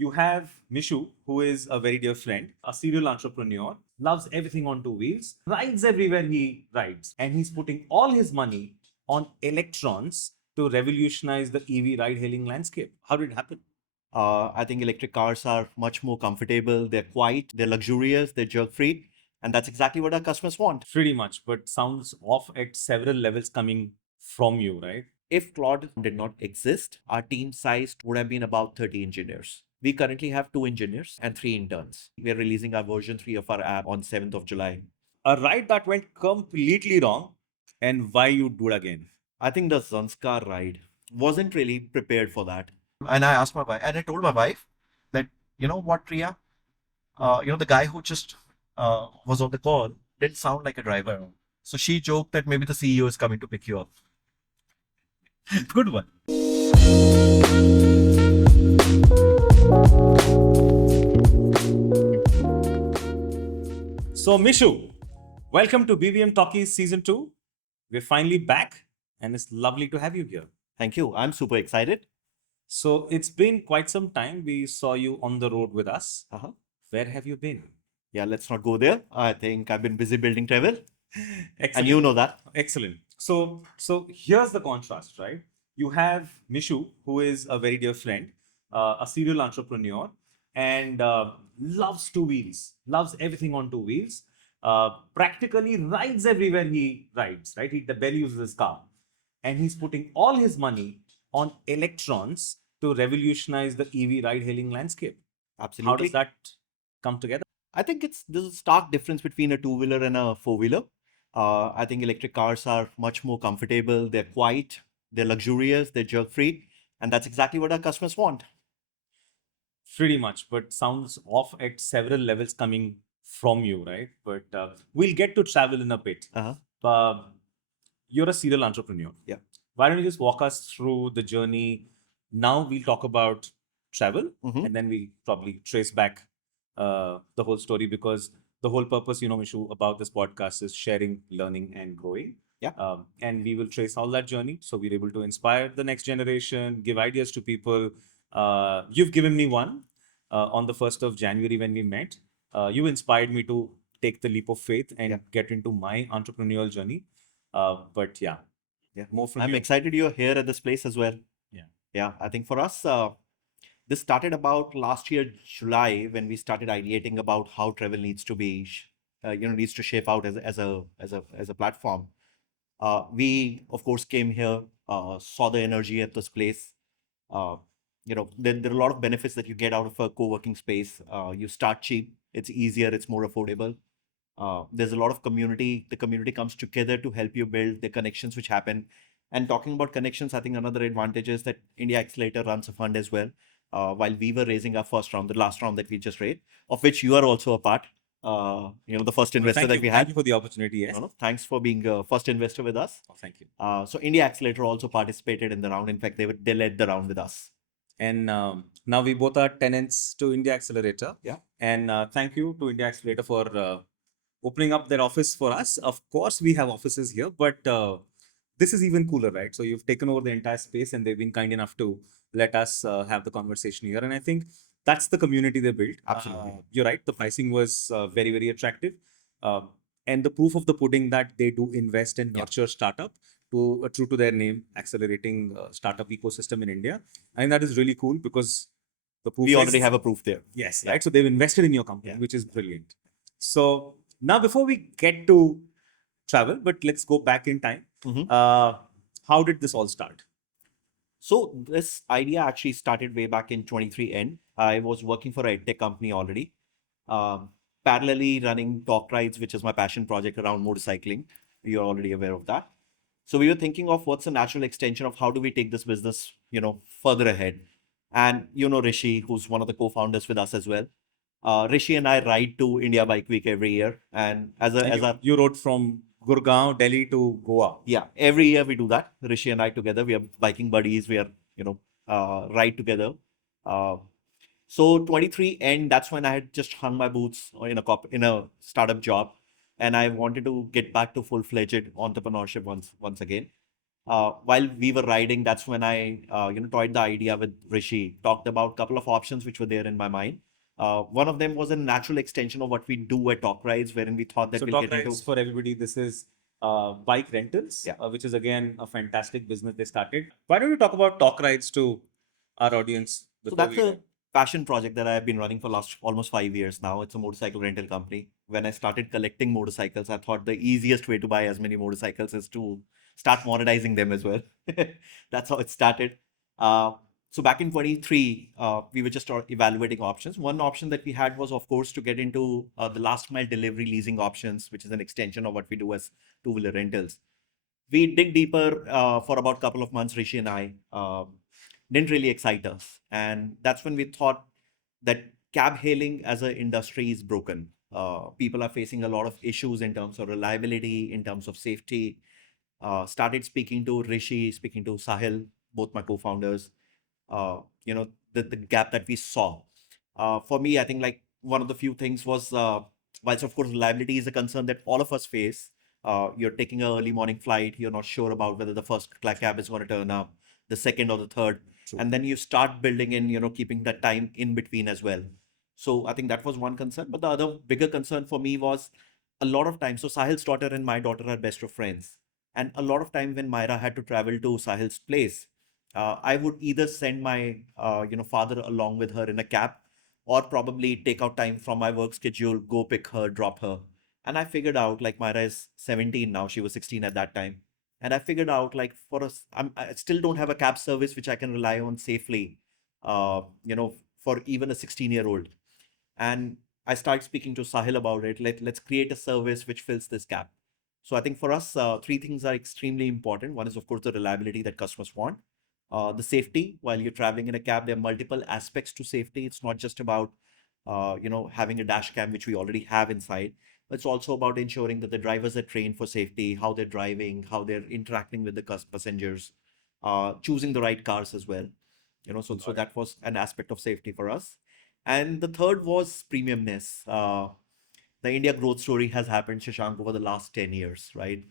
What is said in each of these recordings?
You have Mishu, who is a very dear friend, a serial entrepreneur, loves everything on two wheels, rides everywhere he rides, and he's putting all his money on electrons to revolutionize the EV ride hailing landscape. How did it happen? I think electric cars are much more comfortable, they're quiet, they're luxurious, they're jerk free, and that's exactly what our customers want. Pretty much, but sounds off at several levels coming from you, right? If Claude did not exist, our team size would have been about 30 engineers. We currently have 2 engineers and 3 interns. We are releasing our version 3 of our app on 7th of July. A ride that went completely wrong, and why you do it again? I think the Zanskar ride wasn't really prepared for that. And I asked my wife, and I told my wife that, you know what, Priya, the guy who just was on the call didn't sound like a driver. So she joked that maybe the CEO is coming to pick you up. Good one. So, Mishu, welcome to BBM Talkies Season 2. We're finally back, and it's lovely to have you here. Thank you. I'm super excited. So, it's been quite some time. We saw you on the road with us. Uh-huh. Where have you been? Yeah, let's not go there. I think I've been busy building Trevel, Excellent. and you know that. Excellent. So here's the contrast, right? You have Mishu, who is a very dear friend, a serial entrepreneur, and loves two wheels, loves everything on two wheels. Practically rides everywhere he rides, right? He barely uses his car, and he's putting all his money on electrons to revolutionize the EV ride-hailing landscape. Absolutely. How does that come together? I think there's a stark difference between a two-wheeler and a four-wheeler. I think electric cars are much more comfortable, they're quiet, they're luxurious, they're jerk-free, and that's exactly what our customers want. Pretty much, but sounds off at several levels coming from you, right? But we'll get to travel in a bit. Uh-huh. You're a serial entrepreneur. Yeah. Why don't you just walk us through the journey? Now we'll talk about travel, Mhm. and then we'll probably trace back the whole story, because the whole purpose, Mishu, about this podcast is sharing, learning, and growing. Yeah. And we will trace all that journey, so we're able to inspire the next generation, give ideas to people. You've given me one on the 1st of January when we met. You inspired me to take the leap of faith and Yeah. get into my entrepreneurial journey. But yeah, more from I'm you. excited you're here at this place as well. Yeah. Yeah, I think for us, this started about last year, July, when we started ideating about how travel needs to be, needs to shape out as a platform. We, of course, came here, saw the energy at this place. There are a lot of benefits that you get out of a co-working space. You start cheap, it's easier, it's more affordable. There's a lot of community. The community comes together to help you build the connections which happen. And talking about connections, I think another advantage is that India Accelerator runs a fund as well. While we were raising our first round, the last round that we just raised, of which you are also a part. The first investor that we had. Thank you for the opportunity. Yes. No, thanks for being a first investor with us. Oh, thank you. So India Accelerator also participated in the round. In fact, they led the round with us. And now we both are tenants to India Accelerator. Yeah. And thank you to India Accelerator for opening up their office for us. Of course, we have offices here, but this is even cooler, right? So you've taken over the entire space, and they've been kind enough to let us have the conversation here. And I think that's the community they built. Absolutely. You're right. The pricing was very, very attractive. And the proof of the pudding that they do invest and nurture startup to true to their name, accelerating startup ecosystem in India. I think that is really cool, because the proof We already have a proof there. Yes, Yeah. right. So they've invested in your company, Yeah. which is brilliant. So now, before we get to travel, but let's go back in time. Mhm. How did this all start? So this idea actually started way back in 23 end. I was working for a tech company already, parallelly running talk rides, which is my passion project around motorcycling. You're already aware of that. So we were thinking of what's a natural extension of how do we take this business, further ahead. And Rishi, who's one of the co-founders with us as well. Rishi and I ride to India Bike Week every year, and you rode from Gurgaon, Delhi to Goa. Yeah, every year we do that. Rishi and I together, we are biking buddies. We are, ride together. So 23 end, that's when I had just hung my boots in a startup job, and I wanted to get back to full-fledged entrepreneurship once again. While we were riding, that's when I toyed the idea with Rishi, talked about a couple of options which were there in my mind. One of them was a natural extension of what we do at Talk Rides, wherein we thought that So we'll Talk get into. Rides, for everybody, this is bike rentals, Yeah. which is again a fantastic business they started. Why don't you talk about Talk Rides to our audience So before that's we a passion project that I've been running for last almost 5 years now. It's a motorcycle rental company. When I started collecting motorcycles, I thought the easiest way to buy as many motorcycles is to start monetizing them as well. That's how it started. Uh, so back in 23, we were just evaluating options. One option that we had was, of course, to get into the last mile delivery leasing options, which is an extension of what we do as two-wheeler rentals. We dig deeper for about a couple of months, Rishi and I. Didn't really excite us. And that's when we thought that cab hailing as an industry is broken. People are facing a lot of issues in terms of reliability, in terms of safety. Started speaking to Rishi, speaking to Sahil, both my co-founders. The gap that we saw. For me, I think like one of the few things was, whilst of course reliability is a concern that all of us face. You're taking an early morning flight, you're not sure about whether the first cab is going to turn up, the second or the third, True. and then you start building in, keeping that time in between as well. So I think that was one concern. But the other bigger concern for me was a lot of times. So Sahil's daughter and my daughter are best of friends, and a lot of time when Myra had to travel to Sahil's place, I would either send my father along with her in a cab, or probably take out time from my work schedule, go pick her, drop her. And I figured out, like, Myra is 17 now, she was 16 at that time. And I figured out, like, for us, I still don't have a cab service which I can rely on safely, for even a 16-year-old. And I started speaking to Sahil about it. Let's create a service which fills this gap. So I think for us, three things are extremely important. One is, of course, the reliability that customers want. The safety, while you're traveling in a cab, there are multiple aspects to safety. It's not just about, having a dash cam, which we already have inside. It's also about ensuring that the drivers are trained for safety, how they're driving, how they're interacting with the passengers, choosing the right cars as well. So that was an aspect of safety for us. And the third was premiumness. The India growth story has happened, Shashank, over the last 10 years, right?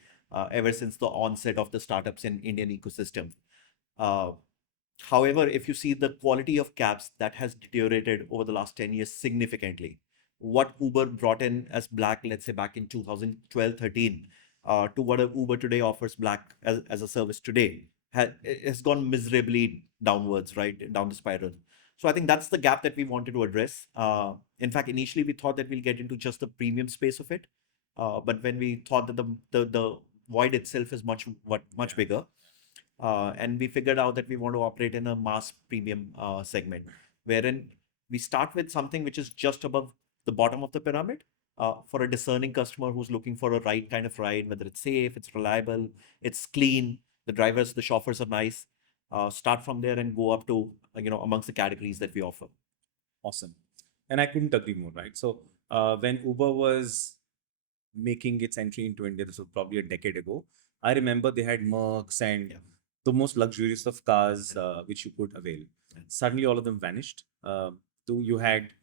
Ever since the onset of the startups in Indian ecosystem. Uh, However, if you see the quality of cabs, that has deteriorated over the last 10 years significantly. What Uber brought in as Black, let's say back in 2012, 13, to what Uber today offers Black as a service today, has gone miserably downwards, right? Down the spiral. So I think that's the gap that we wanted to address. In fact, initially we thought that we'll get into just the premium space of it. But when we thought that the void itself is much bigger, and we figured out that we want to operate in a mass premium segment, wherein we start with something which is just above the bottom of the pyramid, for a discerning customer who's looking for a right kind of ride, whether it's safe, it's reliable, it's clean, the chauffeurs are nice. Start from there and go up to, amongst the categories that we offer. Awesome. And I couldn't agree more, right? So when Uber was making its entry into India, this was probably a decade ago, I remember they had Mercs and Yeah. the most luxurious of cars which you could avail. Yeah. Suddenly, all of them vanished. So you had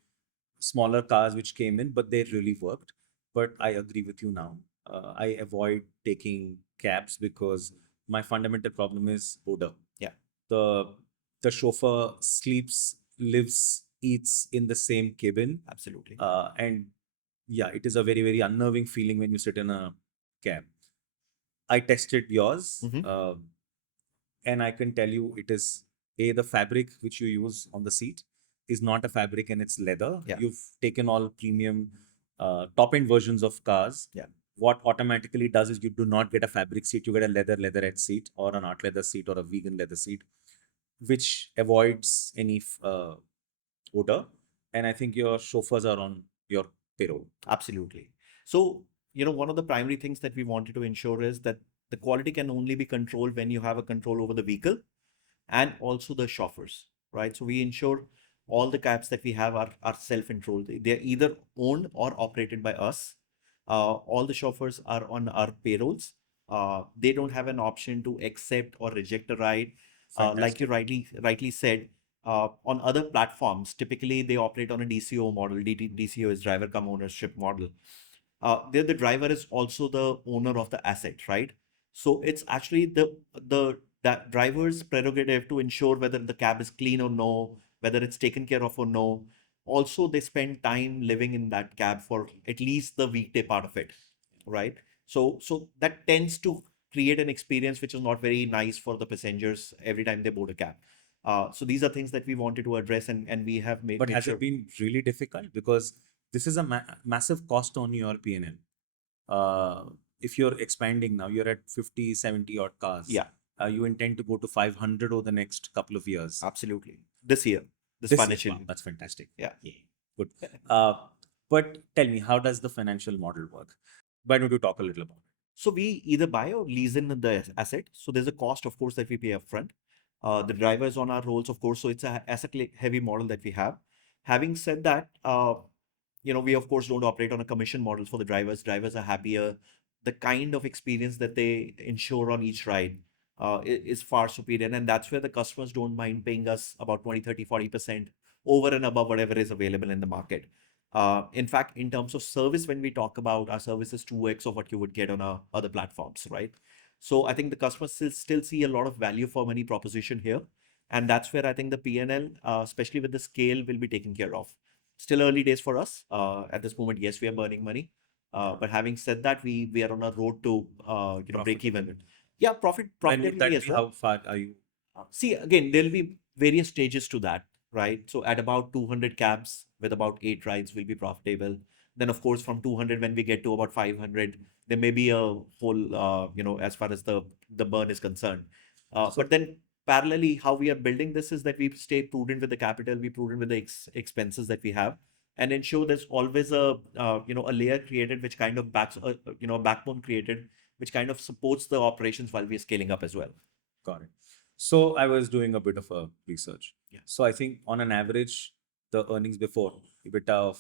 smaller cars which came in, but they really worked. But I agree with you now. I avoid taking cabs because my fundamental problem is odor. Yeah. The the chauffeur sleeps, lives, eats in the same cabin, Absolutely. and yeah, it is a very very unnerving feeling when you sit in a cab. I tested yours, Mhm. and I can tell you it is the fabric which you use on the seat is not a fabric and it's leather. Yeah. You've taken all premium top end versions of cars. Yeah. What automatically does is you do not get a fabric seat, you get a leatherette seat or an art leather seat or a vegan leather seat, which avoids any odor. And I think your chauffeurs are on your payroll. Absolutely. So, one of the primary things that we wanted to ensure is that the quality can only be controlled when you have a control over the vehicle and also the chauffeurs, right? So we ensure all the cabs that we have are self-controlled. They're either owned or operated by us. All the chauffeurs are on our payrolls. They don't have an option to accept or reject a ride. Like you rightly said, on other platforms, typically they operate on a DCO model. DCO is driver come ownership model. There the driver is also the owner of the asset, right? So it's actually the that driver's prerogative to ensure whether the cab is clean or no, whether it's taken care of or no. Also, they spend time living in that cab for at least the weekday part of it, right? So that tends to create an experience which is not very nice for the passengers every time they board a cab. So these are things that we wanted to address, and we have But made has sure. it been really difficult? Because this is a massive cost on your P&L. If you're expanding now, you're at 50, 70 odd cars. Yeah, You intend to go to 500 over the next couple of years. absolutely. This year, this This year. financial Wow, year. that's fantastic. Yeah. Yeah, good. Uh, but tell me, how does the financial model work? Why don't you talk a little about it? So we either buy or lease in the asset. So there's a cost, of course, that we pay upfront. The driver is on our rolls, of course. So it's a asset heavy model that we have. Having said that, we of course don't operate on a commission model for the drivers. Drivers are happier. The kind of experience that they ensure on each ride is far superior. And that's where the customers don't mind paying us about 20, 30, 40% over and above whatever is available in the market. In fact, in terms of service, when we talk about our service is 2x of what you would get on our other platforms, right? So I think the customers still see a lot of value for money proposition here. And that's where I think the PNL, especially with the scale, will be taken care of. Still early days for us. At this moment, yes, we are burning money. But having said that, we are on a road to break even. Profitability. Yeah, When would profitability that as be? well. How far are you? See, again, there'll be various stages to that, right? So at about 200 cabs with about 8 rides will be profitable. Then, of course, from 200, when we get to about 500, there may be a whole, as far as the burn is concerned. So, But then parallelly, how we are building this is that we stay prudent with the capital, we prudent with the expenses that we have, and ensure there's always a layer created which kind of backbone created, which kind of supports the operations while we're scaling up as well. got it. So I was doing a bit of a research. Yeah. So I think on an average, the earnings before EBITDA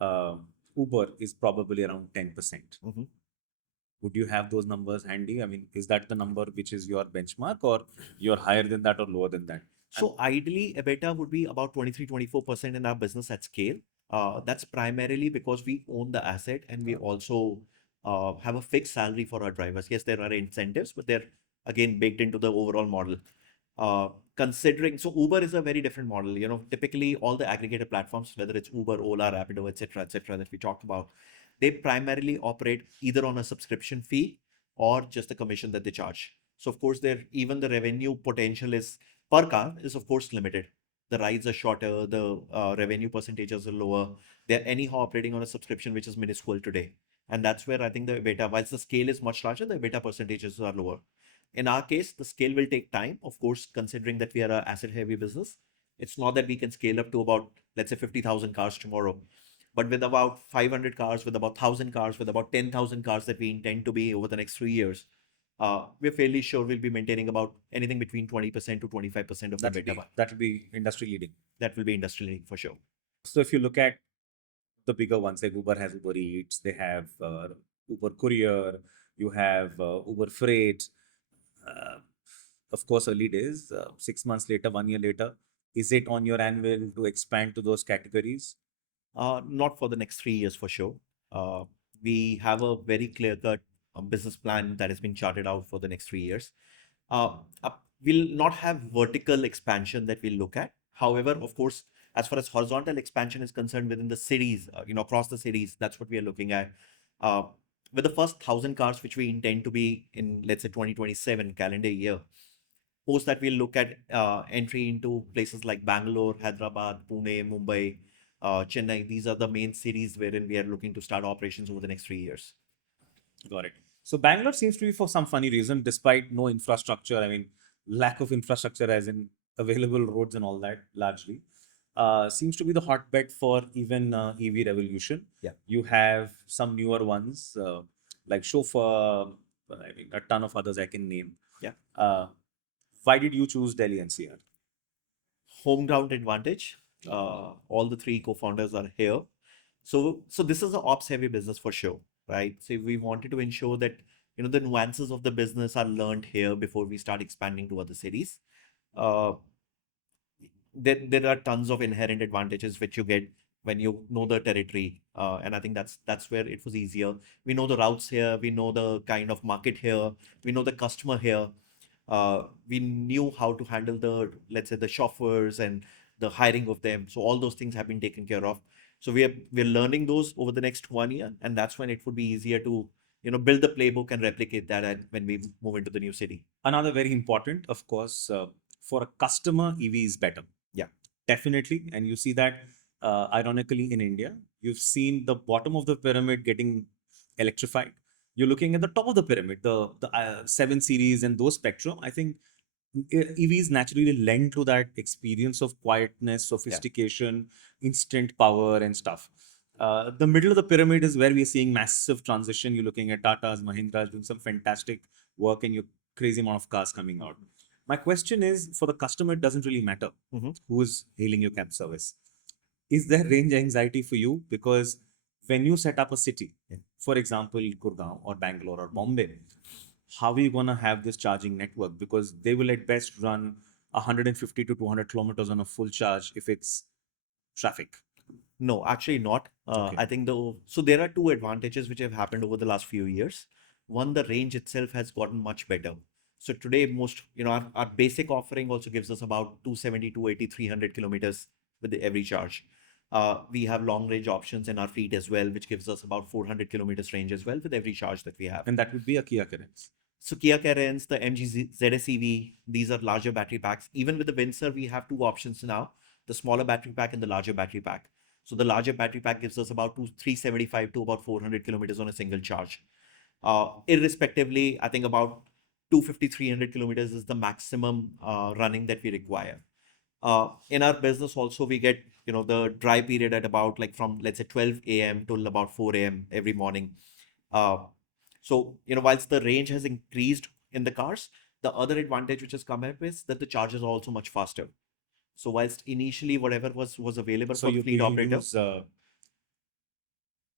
of Uber is probably around 10%. Mhm. Would you have those numbers handy? I mean, is that the number which is your benchmark, or you're higher than that or lower than that? So ideally, EBITDA would be about 23, 24% in our business at scale. That's primarily because we own the asset and we also have a fixed salary for our drivers. Yes, there are incentives, but they're again baked into the overall model. Considering, so Uber is a very different model. Typically all the aggregator platforms, whether it's Uber, Ola, Rapido, etc., that we talked about, they primarily operate either on a subscription fee or just the commission that they charge. So of course, even the revenue potential is per car is of course limited. The rides are shorter, the revenue percentages are lower. They're anyhow operating on a subscription which is minuscule today. And that's where I think the EBITDA, whilst the scale is much larger, the EBITDA percentages are lower. In our case, the scale will take time, of course, considering that we are an asset heavy business. It's not that we can scale up to about, let's say, 50,000 cars tomorrow. But with about 500 cars, with about 1,000 cars, with about 10,000 cars that we intend to be over the next 3 years, we're fairly sure we'll be maintaining about anything between 20% to 25% of the EBITDA. That would be industry leading. That will be industry leading for sure. So if you look at the bigger ones, like Uber has Uber Eats, they have Uber Courier, you have Uber Freight. Uh, of course, early days, 6 months later, 1 year later, is it on your anvil to expand to those categories? Not for the next 3 years for sure. We have a very clear cut business plan that has been charted out for the next 3 years. Uh, uh, we'll not have vertical expansion that we'll look at. However, of course, as far as horizontal expansion is concerned within the cities, across the cities, that's what we are looking at. Uh, with the first 1,000 cars, which we intend to be in, let's say, 2027 calendar year, post that we'll look at entry into places like Bangalore, Hyderabad, Pune, Mumbai, Chennai. These are the main cities wherein we are looking to start operations over the next 3 years. Got it. So Bangalore seems to be, for some funny reason, despite no infrastructure, I mean, lack of infrastructure as in available roads and all that, largely, seems to be the hotbed for even EV revolution. Yeah. You have some newer ones like Chauffeur, I mean, a ton of others I can name. Yeah. Why did you choose Delhi NCR? Home ground advantage. All the three co-founders are here. So this is an ops heavy business for sure, right? So we wanted to ensure that the nuances of the business are learned here before we start expanding to other cities. Uh, there are tons of inherent advantages which you get when you know the territory. And I think that's where it was easier. We know the routes here, we know the kind of market here, we know the customer here. We knew how to handle the, let's say, the chauffeurs and the hiring of them. So all those things have been taken care of. So we're learning those over the next 1 year, and that's when it would be easier to build the playbook and replicate that when we move into the new city. Another very important, of course, for a customer, EV is better. Yeah. Definitely. And you see that, ironically, in India, you've seen the bottom of the pyramid getting electrified. You're looking at the top of the pyramid, the 7 series and those spectrum. I think EVs naturally lend to that experience of quietness, sophistication, instant power, and stuff. The middle of the pyramid is where we're seeing massive transition. You're looking at Tata's, Mahindra's doing some fantastic work, and you crazy amount of cars coming out. My question is, for the customer, it doesn't really matter who is hailing your cab service. Is there range anxiety for you? Because when you set up a city, for example, Gurgaon or Bangalore or Bombay, how are you going to have this charging network? Because they will at best run 150 to 200 kilometers on a full charge if it's traffic. No, actually not. Okay. I think so there are two advantages which have happened over the last few years. One, the range itself has gotten much better. So today, our basic offering also gives us about 270, 280, 300 kilometers with every charge. We have long range options in our fleet as well, which gives us about 400 kilometers range as well with every charge that we have. And that would be a Kia Carens. So Kia Carens, the MG ZSEV, these are larger battery packs. Even with the Windsor, we have two options now: the smaller battery pack and the larger battery pack. So the larger battery pack gives us about 375 to about 400 kilometers on a single charge. Irrespectively, I think about 250, 300 kilometers is the maximum running that we require. In our business also, we get the dry period at about like from, let's say, 12 a.m. till about 4 a.m. every morning. So whilst the range has increased in the cars, the other advantage which has come up is that the charges are also much faster. So whilst initially whatever was available So for you fleet do you operators, use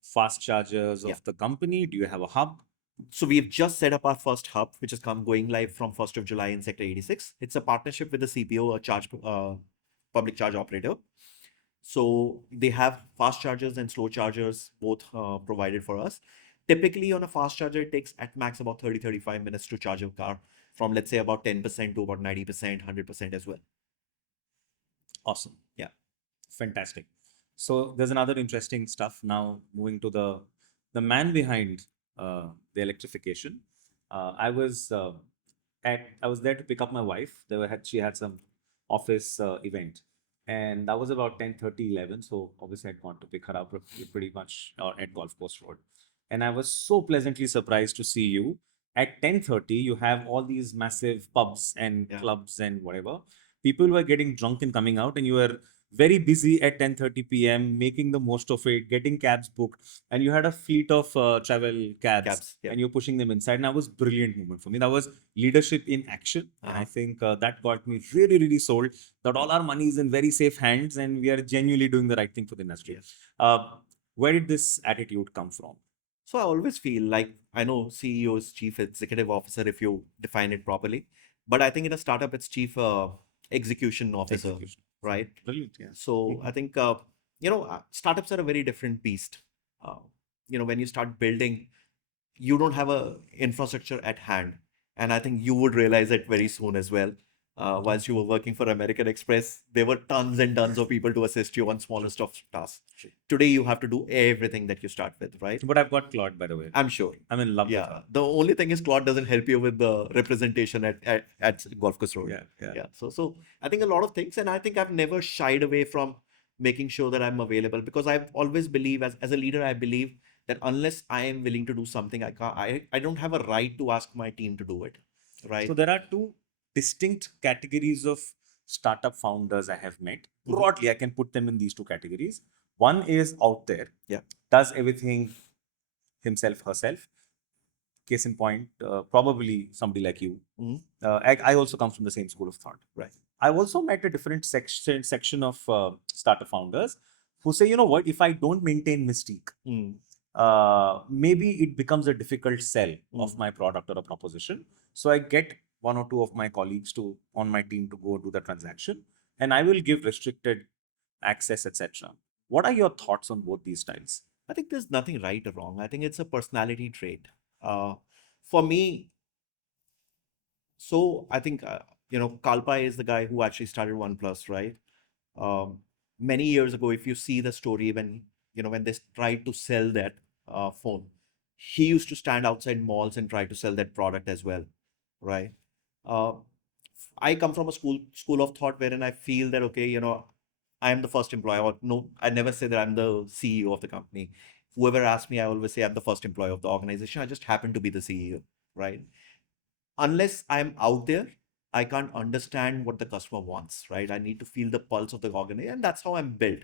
fast chargers of the company? Do you have a hub? so we've just set up our first hub, which is going live from 1st of July in Sector 86. It's a partnership with the CPO, a public charge operator. So they have fast chargers and slow chargers both provided for us. Typically on a fast charger, it takes at max about 30, 35 minutes to charge a car from, let's say, about 10% to about 90%, 100% as well. Awesome. Yeah. Fantastic. So there's another interesting stuff now moving to the man behind the electrification. I was there to pick up my wife. She had some office event, and that was about 10:30, 11. So obviously I'd gone to pick her up pretty much at Golf Course Road. And I was so pleasantly surprised to see you. At 10:30, you have all these massive pubs and clubs and whatever. People were getting drunk and coming out, and you were very busy at 10:30 p.m. making the most of it, getting cabs booked, and you had a fleet of travel cabs, and you're pushing them inside. And that was brilliant moment for me. That was leadership in action, and I think that got me really, really sold that all our money is in very safe hands, and we are genuinely doing the right thing for the industry. Where did this attitude come from? So I always feel like, I know CEO is chief executive officer if you define it properly, but I think in a startup it's chief execution officer, right? Brilliant, yeah. So I think startups are a very different beast. When you start building, you don't have a infrastructure at hand, and I think you would realize it very soon as well. Whilst you were working for American Express, there were tons and tons of people to assist you on smallest of tasks. Today, you have to do everything that you start with, right? But I've got Claude, by the way. I'm sure. I'm in love with Yeah. her. The only thing is Claude doesn't help you with the representation at Golf Course Road. Yeah. So I think a lot of things, and I think I've never shied away from making sure that I'm available, because I've always believe as a leader, I believe that unless I am willing to do something, I don't have a right to ask my team to do it, right? So there are two distinct categories of startup founders I have met. Broadly, I can put them in these two categories. One is out there, does everything himself, herself. Case in point, probably somebody like you. I also come from the same school of thought. Right. I also met a different section of startup founders who say, you know what, if I don't maintain mystique, maybe it becomes a difficult sell of my product or a proposition. So I get one or two of my colleagues on my team to go do the transaction, and I will give restricted access, etc. What are your thoughts on both these styles? I think there's nothing right or wrong. I think it's a personality trait. For me, so I think Kalpa is the guy who actually started OnePlus, right? Um, Many years ago, if you see the story when they tried to sell that phone, he used to stand outside malls and try to sell that product as well, right? Uh, I come from a school of thought wherein I feel that okay, I am the first employee. Or no, I never say that I'm the CEO of the company. Whoever asks me, I always say I'm the first employee of the organization. I just happen to be the CEO, right? Unless I'm out there, I can't understand what the customer wants, right? I need to feel the pulse of the organization, and that's how I'm built.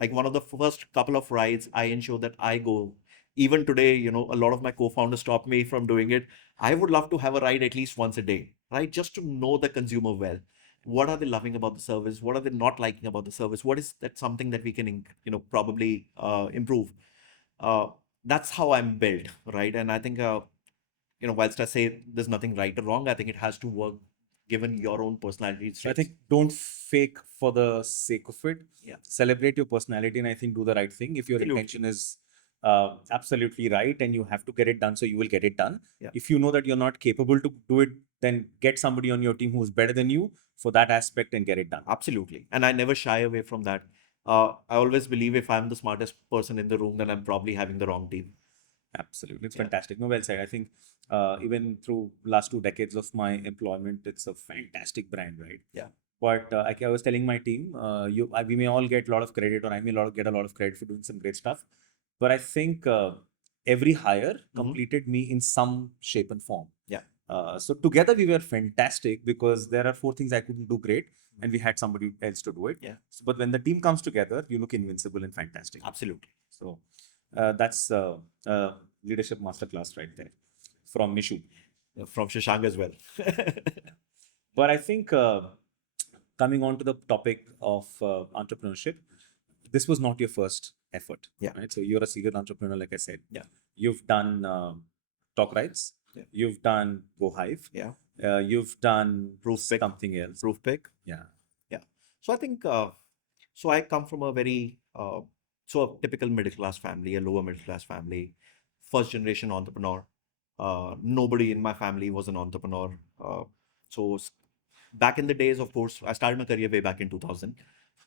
Like one of the first couple of rides, I ensure that I go. Even today, a lot of my co-founders stop me from doing it. I would love to have a ride at least once a day, right? Just to know the consumer well. What are they loving about the service? What are they not liking about the service? What is that something that we can, probably improve? Uh, that's how I'm built, right? And I think whilst I say there's nothing right or wrong, I think it has to work given your own personality So I traits. think don't fake for the sake of it. Yeah, Celebrate your personality, and I think do the right thing. If your absolutely. intention is absolutely right and you have to get it done, so you will get it done. Yeah, If you know that you're not capable to do it, then get somebody on your team who's better than you for that aspect and get it done. absolutely. And I never shy away from that. I always believe if I'm the smartest person in the room, then I'm probably having the wrong team. Absolutely, it's Yeah, fantastic. No, well said. I think even through last 2 decades of my employment, it's a fantastic brand, right? yeah, But I was telling my team, we may all get a lot of credit, or I may get a lot of credit for doing some great stuff. But I think every hire completed me in some shape and form. yeah, So together we were fantastic because there are 4 things I couldn't do great, and we had somebody else to do it. yeah, So, but when the team comes together, you look invincible and fantastic. absolutely. So that's leadership masterclass right there from Mishu. From Shashank as well. But I think coming on to the topic of entrepreneurship, this was not your first effort, Yeah, right? So you're a serial entrepreneur, like I said. yeah, You've done talk rides, yeah, you've done Go Hive, yeah. you've done Proof pick, something else. proof pick. Yeah. Yeah. So I think, so I come from a very, so a typical middle class family, a lower middle class family, first generation entrepreneur. Nobody in my family was an entrepreneur. So back in the days, of course, I started my career way back in 2000.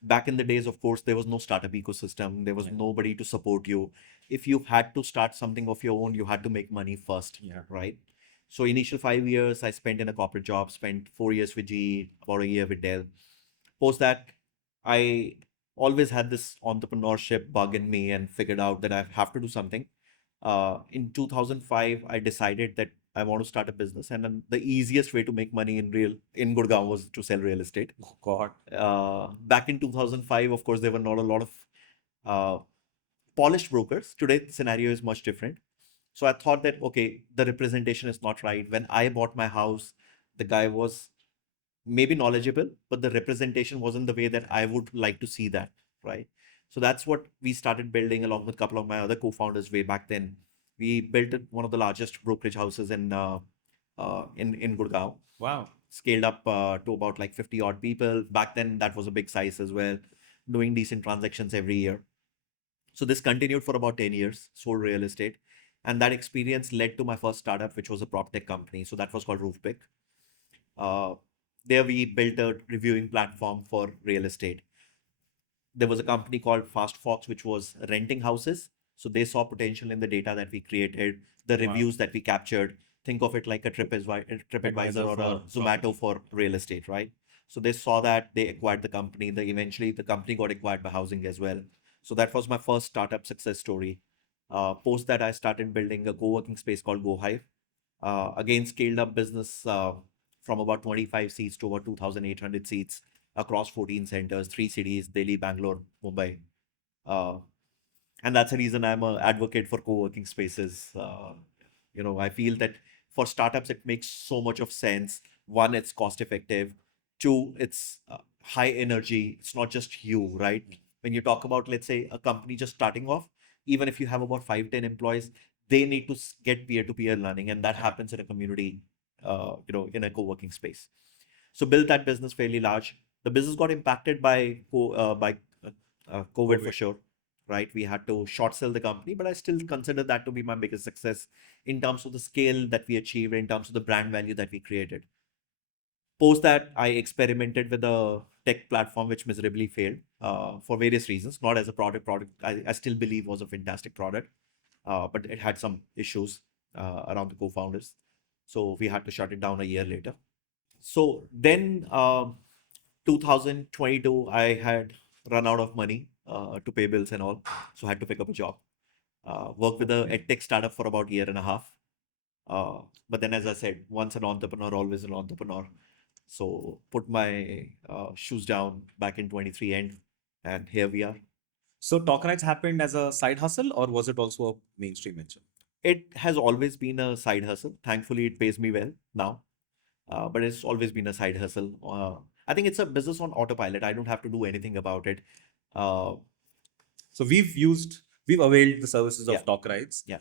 Back in the days, of course, there was no startup ecosystem. There was Yeah. nobody to support you. If you had to start something of your own, you had to make money first, Yeah. right? So initial 5 years I spent in a corporate job, spent 4 years with GE, about a year with Dell. Post that, I always had this entrepreneurship bug in me and figured out that I have to do something. In 2005, I decided that I want to start a business, and then the easiest way to make money in Gurgaon was to sell real estate. Oh, God. Back in 2005, of course, there were not a lot of uh, polished brokers. Today, the scenario is much different. So I thought that okay, the representation is not right. When I bought my house, the guy was maybe knowledgeable, but the representation wasn't the way that I would like to see that, right? So that's what we started building along with a couple of my other co-founders way back then. We built one of the largest brokerage houses in Gurgaon. Wow. Scaled up to about like 50 odd people. Back then, that was a big size as well, doing decent transactions every year. So this continued for about 10 years, sold real estate. And that experience led to my first startup, which was a prop tech company. So that was called Roofpick. Uh, there we built a reviewing platform for real estate. There was a company called Fast Fox, which was renting houses. So they saw potential in the data that we created, the Wow. reviews that we captured. Think of it like a TripAdvisor or a Zomato for real estate, right? So they saw that, they acquired the company. Eventually the company got acquired by housing as well. So that was my first startup success story. Post that, I started building a co-working space called GoHive. Again, scaled up business from about 25 seats to about 2,800 seats across 14 centers, 3 cities, Delhi, Bangalore, Mumbai. Uh, and that's the reason I'm an advocate for co-working spaces. I feel that for startups, it makes so much of sense. One, it's cost effective. Two, it's high energy. It's not just you, right? When you talk about, let's say, a company just starting off, even if you have about 5, 10 employees, they need to get peer-to-peer learning, and that happens in a community, in a co-working space. So built that business fairly large. The business got impacted by COVID for sure, right? We had to short sell the company, but I still consider that to be my biggest success in terms of the scale that we achieved, in terms of the brand value that we created. Post that, I experimented with a tech platform which miserably failed for various reasons, not as a product. I still believe was a fantastic product, but it had some issues around the co-founders. So we had to shut it down a year later. So then 2022, I had run out of money to pay bills and all. So I had to pick up a job. Worked with a edtech startup for about a year and a half. But then, as I said, once an entrepreneur, always an entrepreneur. So put my shoes down back in 23 end, and here we are. So Talk Rides happened as a side hustle, or was it also a mainstream venture? It has always been a side hustle. Thankfully, it pays me well now, but it's always been a side hustle. I think it's a business on autopilot. I don't have to do anything about it. Uh, So we've availed the services Yeah. of Talk Rides. Yeah.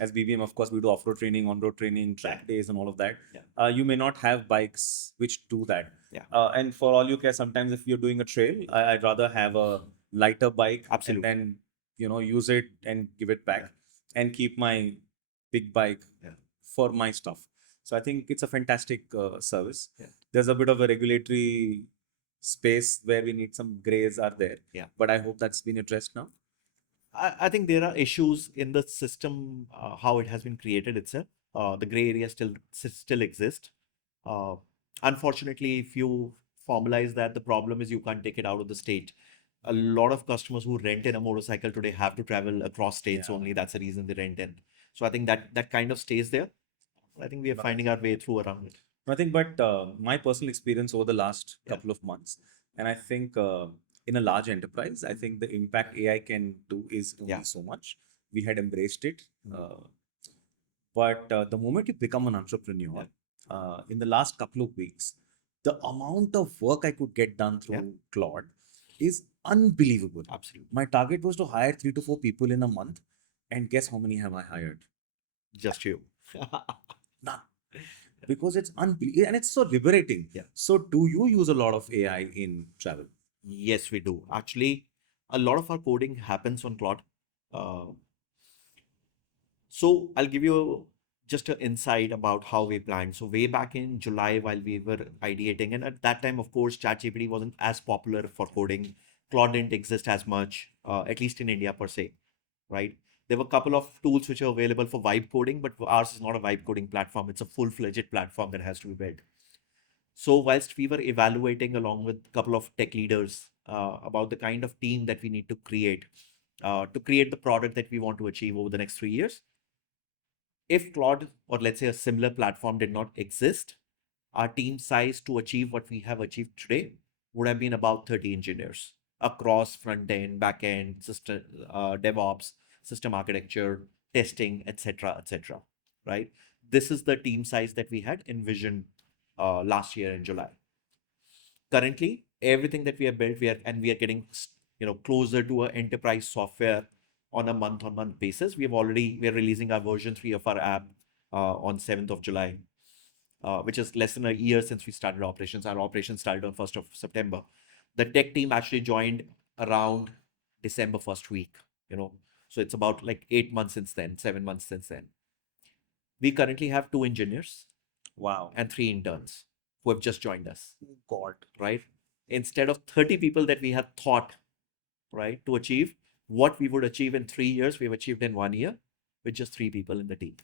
As BBM, of course, we do off-road training, on-road training, track days, and all of that. Yeah. You may not have bikes which do that. Yeah. And for all you care, sometimes if you're doing a trail, I'd rather have a lighter bike Absolutely. and then use it and give it back and keep my big bike Yeah. for my stuff. So I think it's a fantastic service. Yeah. There's a bit of a regulatory space where we need some grays are there. Yeah. But I hope that's been addressed now. I think there are issues in the system, how it has been created itself. The gray area still exists. Unfortunately, if you formalize that, the problem is you can't take it out of the state. A lot of customers who rent in a motorcycle today have to travel across states Yeah. only. That's the reason they rent in. So I think that kind of stays there. I think we are finding our way through around it. I think, but my personal experience over the last Yeah. couple of months, and I think in a large enterprise, I think the impact AI can do is only Yeah. so much. We had embraced it. But the moment you become an entrepreneur, in the last couple of weeks, the amount of work I could get done through Claude is unbelievable. Absolutely. My target was to hire 3 to 4 people in a month, and guess how many have I hired? Just you. None. Because it's unbelievable and it's so liberating. Yeah. So, do you use a lot of AI in travel? Yes, we do. Actually, a lot of our coding happens on Claude. So I'll give you just an insight about how we planned. So way back in July, while we were ideating, and at that time, of course, ChatGPT wasn't as popular for coding. Claude didn't exist as much, at least in India per se, right? There were a couple of tools which are available for vibe coding, but ours is not a vibe coding platform. It's a full-fledged platform that has to be built. So whilst we were evaluating along with a couple of tech leaders about the kind of team that we need to create the product that we want to achieve over the next 3 years, if Claude or let's say a similar platform did not exist, our team size to achieve what we have achieved today would have been about 30 engineers across front end, back end, system, DevOps, system architecture, testing, etc., right? This is the team size that we had envisioned last year in July. Currently, everything that we have built, we are getting closer to an enterprise software on a month-on-month basis. We are releasing our version 3 of our app on 7th of July, which is less than a year since we started operations. Our operations started on 1st of September. The tech team actually joined around December 1st week, so it's about like 8 months since then, 7 months since then. We currently have 2 engineers. Wow. And 3 interns who have just joined us. God. Right? Instead of 30 people that we had thought, right, to achieve what we would achieve in 3 years, we've achieved in 1 year with just 3 people in the team.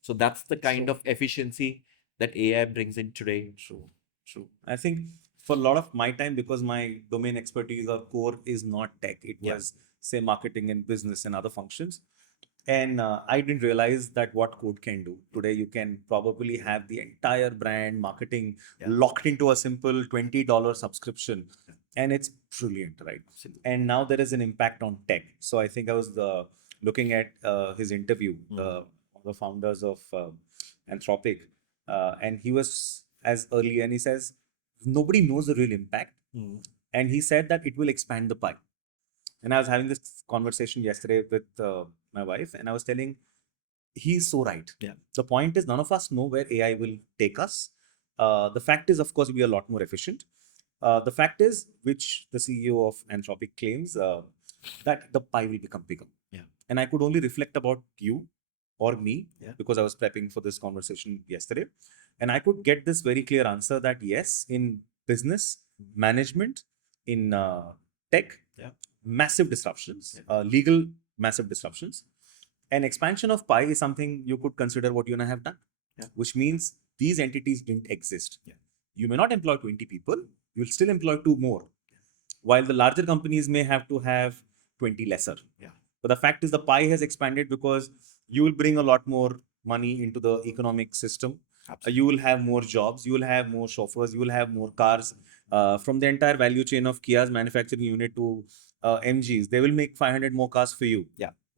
So that's the kind of efficiency that AI brings in today. True. I think for a lot of my time, because my domain expertise or core is not tech, it was say marketing and business and other functions. And I didn't realize that what code can do. Today, you can probably have the entire brand marketing locked into a simple $20 subscription. And it's brilliant, right? Absolutely. And now there is an impact on tech. So I think I was looking at his interview, the founders of Anthropic. And he was as early and he says, nobody knows the real impact. And he said that it will expand the pie. And I was having this conversation yesterday with my wife, and I was telling, he's so right. Yeah. The point is, none of us know where AI will take us. The fact is, of course, we are a lot more efficient. The fact is, which the CEO of Anthropic claims, that the pie will become bigger. Yeah. And I could only reflect about you or me Yeah. because I was prepping for this conversation yesterday. And I could get this very clear answer that yes, in business, management, in tech, Yeah. massive disruptions, Yeah. legal massive disruptions. An expansion of pie is something you could consider what you and I have done, Yeah. which means these entities didn't exist. Yeah. You may not employ 20 people, you'll still employ 2 more, while the larger companies may have to have 20 lesser. Yeah. But the fact is, the pie has expanded because you will bring a lot more money into the economic system. You will have more jobs, you will have more chauffeurs, you will have more cars. From the entire value chain of Kia's manufacturing unit to MGs, they will make 500 more cars for you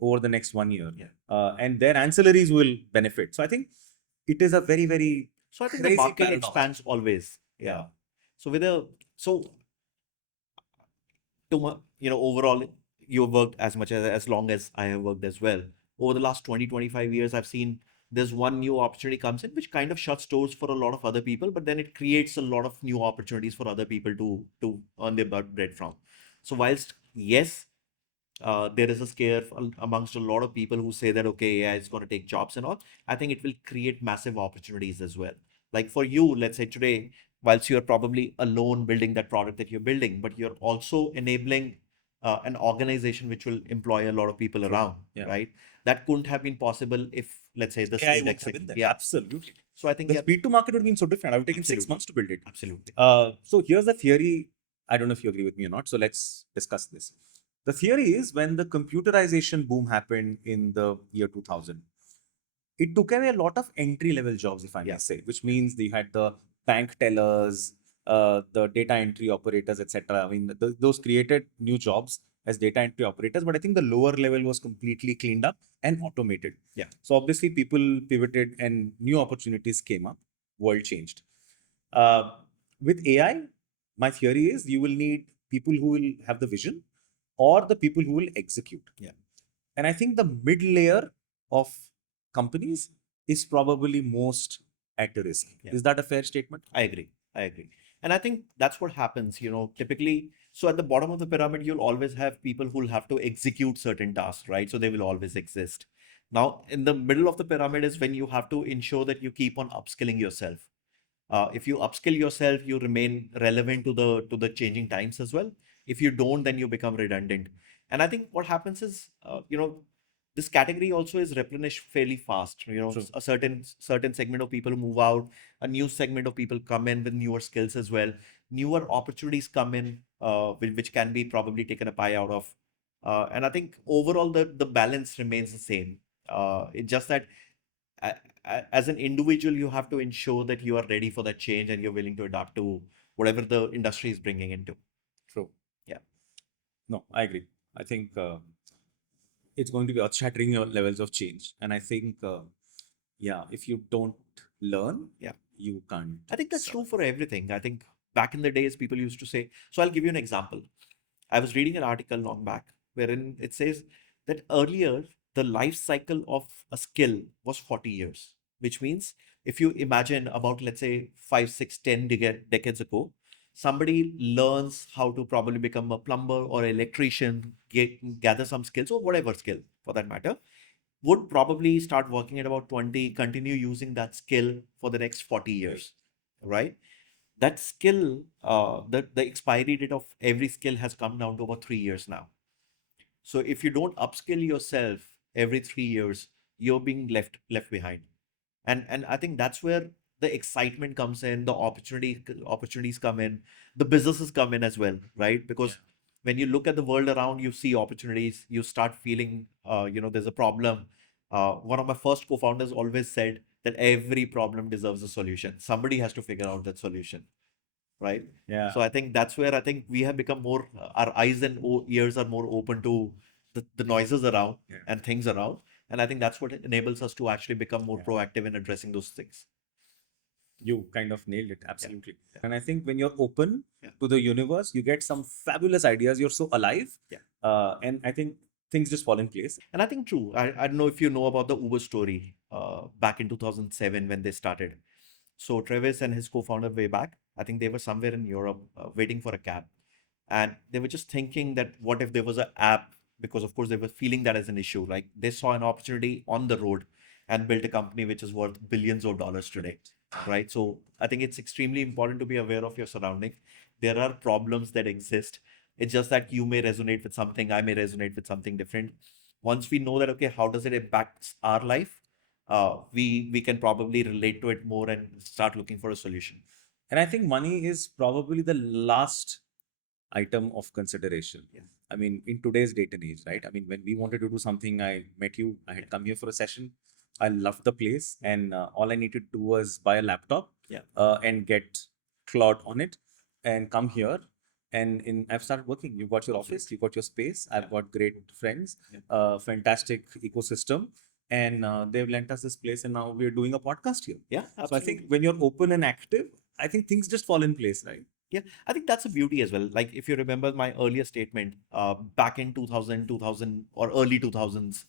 over the next 1 year. And their ancillaries will benefit. So I think it is a very, very So I think the crazy market paradox. expands always. Yeah. So overall, you worked as much as long as I have worked as well. Over the last 20, 25 years, I've seen there's one new opportunity comes in, which kind of shuts doors for a lot of other people, but then it creates a lot of new opportunities for other people to earn their bread from. So whilst, yes, there is a scare amongst a lot of people who say that, okay, yeah, it's going to take jobs and all. I think it will create massive opportunities as well. Like for you, let's say today, whilst you're probably alone building that product that you're building, but you're also enabling an organization which will employ a lot of people around, right? That couldn't have been possible if, let's say, this AI won't indexing. have been there. Yeah, Absolutely. So I think The speed to market would have been so different. I would have taken 6 Absolutely. months to build it. Absolutely. So here's the theory. I don't know if you agree with me or not. So let's discuss this. The theory is when the computerization boom happened in the year 2000, it took away a lot of entry level jobs, if I may say, which means they had the bank tellers, the data entry operators, etc. I mean, those created new jobs as data entry operators, but I think the lower level was completely cleaned up and automated. Yeah. So obviously people pivoted and new opportunities came up, world changed. Uh, with AI, my theory is you will need people who will have the vision or the people who will execute. Yeah. And I think the mid layer of companies is probably most at risk. Yeah. Is that a fair statement? I agree. And I think that's what happens, typically. So at the bottom of the pyramid, you'll always have people who'll have to execute certain tasks, right? So they will always exist. Now, in the middle of the pyramid is when you have to ensure that you keep on upskilling yourself. If you upskill yourself, you remain relevant to the changing times as well. If you don't, then you become redundant. And I think what happens is, this category also is replenished fairly fast. True. A certain segment of people move out, a new segment of people come in with newer skills as well. Newer opportunities come in, which can be probably taken a pie out of. And I think overall the balance remains the same. It's just that as an individual, you have to ensure that you are ready for that change and you're willing to adapt to whatever the industry is bringing into. True. Yeah. No, I agree. I think it's going to be earth-shattering levels of change. And I think, if you don't learn, you can't. I think that's true for everything. I think back in the days, people used to say, so I'll give you an example. I was reading an article long back wherein it says that earlier, the life cycle of a skill was 40 years, which means if you imagine about, let's say, 5, 6, 10 decades ago, somebody learns how to probably become a plumber or electrician, gather some skills or whatever skill for that matter, would probably start working at about 20, continue using that skill for the next 40 years, right? That skill, the expiry date of every skill has come down to about 3 years now. So if you don't upskill yourself every 3 years, you're being left behind. And I think that's where the excitement comes in, the opportunities come in, the businesses come in as well, right? Because when you look at the world around, you see opportunities, you start feeling, there's a problem. One of my first co-founders always said that every problem deserves a solution. Somebody has to figure out that solution, right? Yeah. So I think that's where I think we have become more, our eyes and ears are more open to the noises around and things around. And I think that's what enables us to actually become more proactive in addressing those things. You kind of nailed it. Absolutely. And I think when you're open to the universe, you get some fabulous ideas. You're so alive. And I think things just fall in place. And I think true. I don't know if you know about the Uber story back in 2007 when they started. So Travis and his co-founder way back, I think they were somewhere in Europe waiting for a cab. And they were just thinking that what if there was an app? Because of course they were feeling that as an issue. Like they saw an opportunity on the road and built a company which is worth billions of dollars today. Right. So I think it's extremely important to be aware of your surroundings. There are problems that exist. It's just that you may resonate with something, I may resonate with something different. Once we know that, okay, how does it impact our life? We can probably relate to it more and start looking for a solution. And I think money is probably the last item of consideration. Yes. I mean, in today's date and age, right? I mean, when we wanted to do something, I met you, I had come here for a session. I loved the place, and all I needed to do was buy a laptop Yeah. and get Claude on it and come here. And I've started working. You've got your office, you've got your space. I've got great friends, fantastic ecosystem. And they've lent us this place, and now we're doing a podcast here. Yeah, So I absolutely. think when you're open and active, I think things just fall in place, right? Yeah, I think that's a beauty as well. Like if you remember my earlier statement, back in 2000 or early 2000s,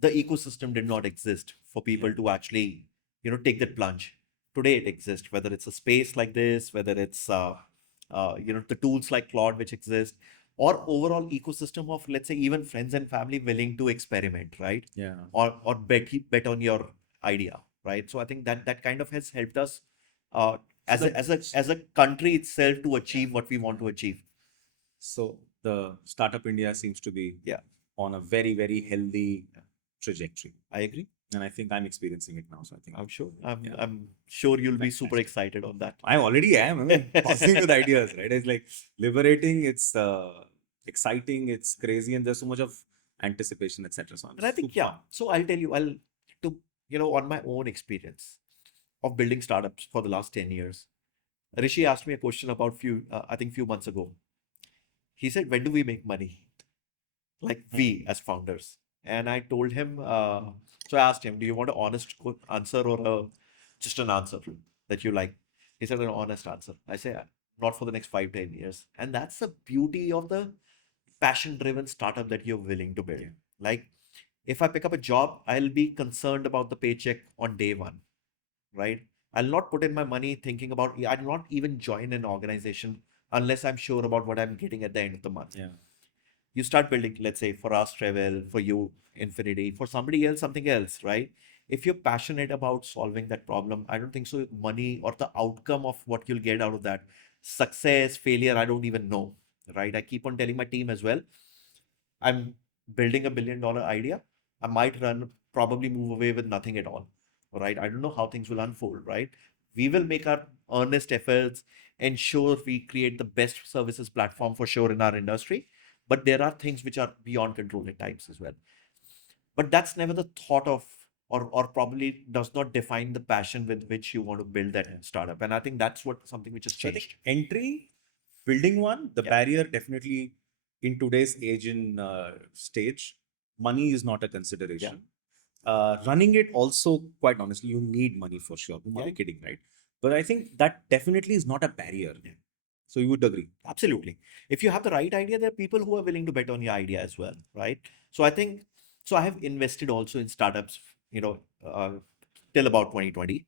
the ecosystem did not exist for people to actually, take that plunge. Today it exists, whether it's a space like this, whether it's, the tools like Claude which exist, or overall ecosystem of, let's say, even friends and family willing to experiment, right? Yeah. Or bet on your idea, right? So I think that kind of has helped us uh, as a country itself to achieve what we want to achieve. So the startup India seems to be on a very, very healthy trajectory. I agree. And I think I'm experiencing it now. So I think I'm sure. I'm sure you'll be super excited on that. I already am. I mean, buzzing with ideas, right? It's like liberating, it's exciting, it's crazy, and there's so much of anticipation, etc. So And I think, so I'll tell you, on my own experience of building startups for the last 10 years, Rishi asked me a question about few months ago. He said, when do we make money? Like we as founders. And I told him, so I asked him, do you want an honest answer or just an answer that you like? He said, an honest answer. I say, not for the next 5-10 years. And that's the beauty of the passion driven startup that you're willing to build. Like, if I pick up a job, I'll be concerned about the paycheck on day one, right? I'll not put in my money thinking about, I'll not even join an organization unless I'm sure about what I'm getting at the end of the month. Yeah. You start building, let's say, for us, Trevel, for you, Infinity, for somebody else, something else, right? If you're passionate about solving that problem, I don't think so. Money or the outcome of what you'll get out of that, success, failure, I don't even know, right? I keep on telling my team as well, I'm building $1 billion idea. I might probably move away with nothing at all, right? I don't know how things will unfold, right? We will make our earnest efforts, ensure we create the best services platform for sure in our industry. But there are things which are beyond control at times as well. But that's never the thought of, or probably does not define the passion with which you want to build that startup. And I think that's something which has So I think changed. entry, building one, the barrier definitely in today's age and stage, money is not a consideration. Running it also, quite honestly, you need money for sure. Who am I kidding, right? But I think that definitely is not a barrier. So you would agree? Absolutely. If you have the right idea, there are people who are willing to bet on your idea as well, right? So I think, so I have invested also in startups, till about 2020.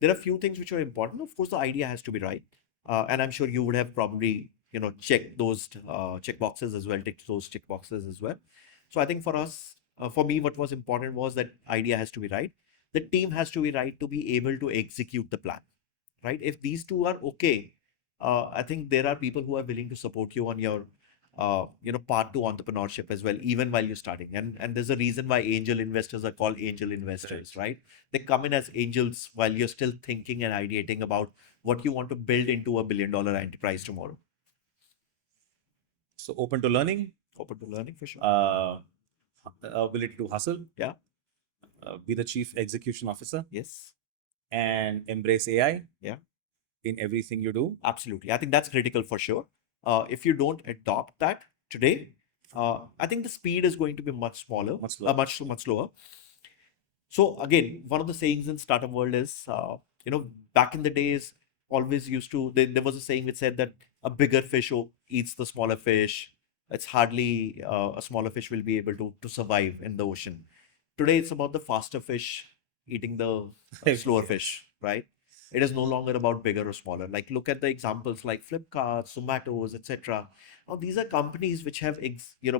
There are a few things which are important. Of course, the idea has to be right. And I'm sure you would have probably, checked those check boxes as well, ticked those check boxes as well. So I think for us, for me, what was important was that idea has to be right. The team has to be right to be able to execute the plan, right? If these two are okay, I think there are people who are willing to support you on your, path to entrepreneurship as well, even while you're starting. And there's a reason why angel investors are called angel investors, right? They come in as angels while you're still thinking and ideating about what you want to build into a $1 billion enterprise tomorrow. So open to learning. Open to learning for sure. Ability to hustle. Yeah. Be the chief execution officer. Yes. And embrace AI. Yeah. In everything you do. Absolutely. I think that's critical for sure. If you don't adopt that today, I think the speed is going to be much smaller, Much slower. much slower. So again, one of the sayings in startup world is, back in the days, always used to, there was a saying which said that a bigger fish eats the smaller fish. It's hardly a smaller fish will be able to survive in the ocean. Today, it's about the faster fish eating the slower fish, right? It is no longer about bigger or smaller. Like look at the examples like Flipkart, Zomato's, etc. Now these are companies which have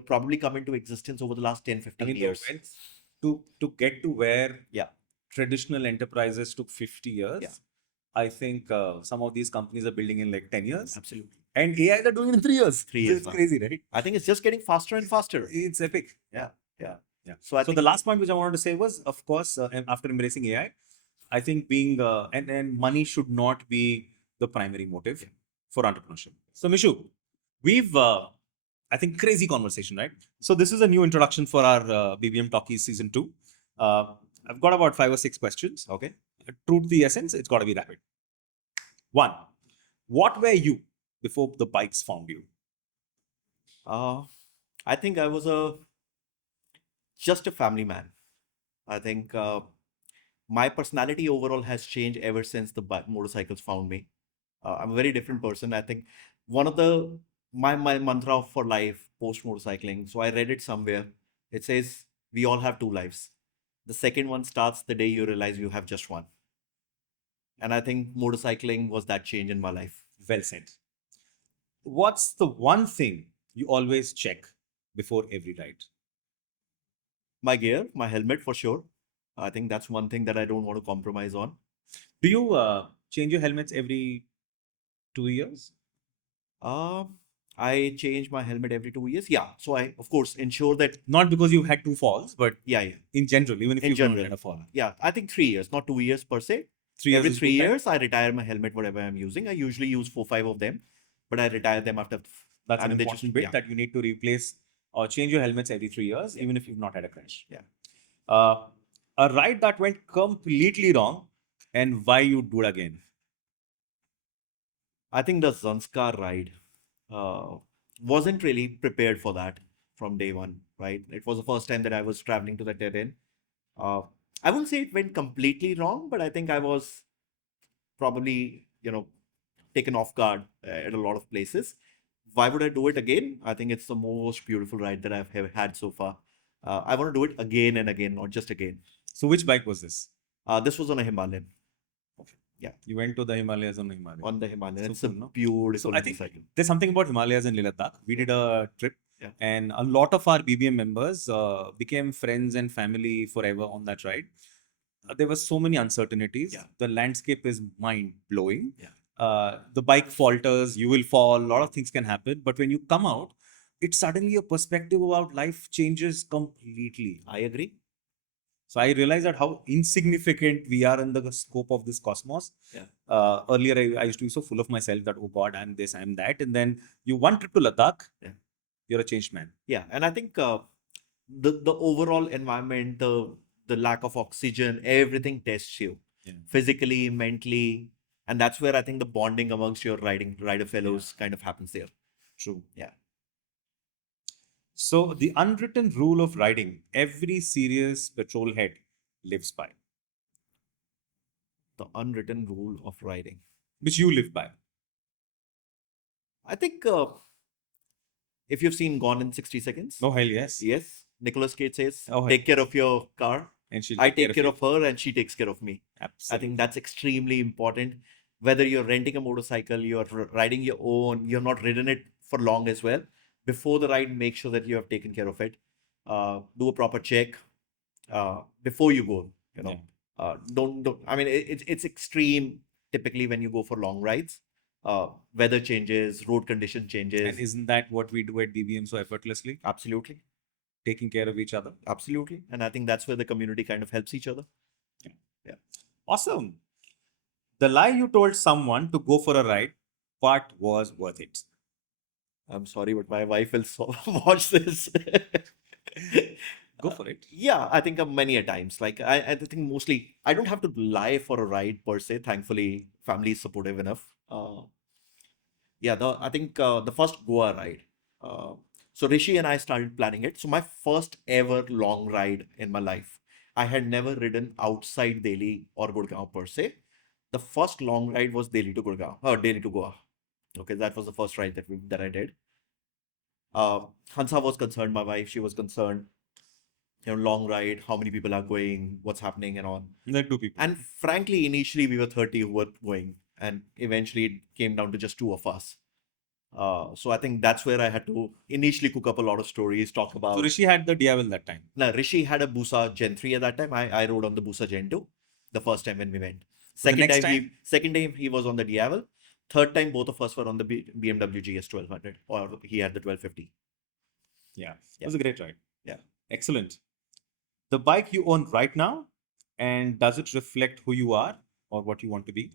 probably come into existence over the last 10, I 15 mean, the years. went to get to where Yeah, traditional enterprises took 50 years. Yeah. I think some of these companies are building in like 10 years. absolutely. And AI they're doing it in 3 years. 3 years It's now. crazy, right? I think it's just getting faster and faster. It's epic. Yeah. Yeah. So I So think the last point which I wanted to say was, of course, after embracing AI, I think being and money should not be the primary motive for entrepreneurship. So Mishu, we've I think crazy conversation, right? So this is a new introduction for our BBM Talkies season 2. I've got about 5 or 6 questions. Okay. True to the essence, it's got to be rapid. 1. What were you before the bikes found you? I think I was just a family man. I think my personality overall has changed ever since the motorcycles found me. I'm a very different person. I think one of the my mantra for life post motorcycling. So I read it somewhere. It says we all have 2 lives. The second one starts the day you realize you have just one. And I think motorcycling was that change in my life. Well said. What's the one thing you always check before every ride? My gear, my helmet for sure. I think that's one thing that I don't want to compromise on. Do you change your helmets every 2 years? Uh, I change my helmet every 2 years. Yeah. So I, of course, ensure that, Not because you had 2 falls, but yeah. in general, even if In you've never general. had a fall. Yeah. I think 3 years, not 2 years per se. 3 years Every is three good time. years, I retire my helmet, whatever I'm using. I usually use 4, 5 of them, but I retire them after. That's I an mean, they important just- bit yeah. that you need to replace or change your helmets every 3 years, even if you've not had a crash. Yeah. A ride that went completely wrong and why you do it again. I think the Zanskar ride wasn't really prepared for that from day one, right? It was the first time that I was traveling to the terrain. Uh, I wouldn't say it went completely wrong, but I think I was probably, taken off guard at a lot of places. Why would I do it again? I think it's the most beautiful ride that I've ever had so far. I want to do it again and again, not just again. So which bike was this? This was on a Himalayan. You went to the Himalayas on the Himalaya. On the Himalayan. So It's a cool, no? beautiful So I think motorcycle. there's something about Himalayas and Leh Ladakh. We did a trip, Yeah. and a lot of our BBM members became friends and family forever on that ride. There were so many uncertainties. Yeah. The landscape is mind blowing. Yeah. The bike falters, you will fall, a lot of things can happen. But when you come out, it's suddenly your perspective about life changes completely. I agree. So I realized that how insignificant we are in the scope of this cosmos. Yeah. Earlier, I used to be so full of myself that, oh God, I'm this, I'm that. And then you one trip to Ladakh, Yeah. you're a changed man. Yeah, and I think the overall environment, the lack of oxygen, everything tests you physically, mentally, and that's where I think the bonding amongst your rider fellows kind of happens there. True. Yeah. So the unwritten rule of riding, every serious petrol head lives by, The unwritten rule of riding. which you live by. I think if you've seen Gone in 60 Seconds, Oh, hell yes. yes, Nicolas Cage says, Oh, take care of your car. And she'll I take care you. of her and she takes care of me. Absolutely. I think that's extremely important. Whether you're renting a motorcycle, you're riding your own, you're not ridden it for long as well. Before the ride, make sure that you have taken care of it. Do a proper check before you go. Don't. I mean, it's extreme. Typically, when you go for long rides, weather changes, road condition changes. And isn't that what we do at BBM so effortlessly? Absolutely, Taking care of each other. absolutely. And I think that's where the community kind of helps each other. Awesome. The lie you told someone to go for a ride, what was worth it? I'm sorry, but my wife will watch this. Go for it. Yeah, I think many a times. Like I think mostly I don't have to lie for a ride per se. Thankfully, family is supportive enough. I think the first Goa ride. So Rishi and I started planning it. So my first ever long ride in my life. I had never ridden outside Delhi or Gurgaon per se. The first long ride was Delhi to Gurgaon, or Delhi to Goa. Okay, that was the first ride that I did. Hansa was concerned, my wife, she was concerned. long ride, how many people are going, what's happening and all. Like two people. And frankly, initially we were 30 who were going, and eventually it came down to just two of us. So I think that's where I had to initially cook up a lot of stories, talk about. So Rishi had the Diavel that time. No, Rishi had a Busa Gen 3 at that time. I rode on the Busa Gen 2 the first time when we went. Second time he was on the Diavel. Third time both of us were on the BMW GS 1200, or he had the 1250. Yeah. It was a great ride. Yeah. Excellent. The bike you own right now, and does it reflect who you are or what you want to be?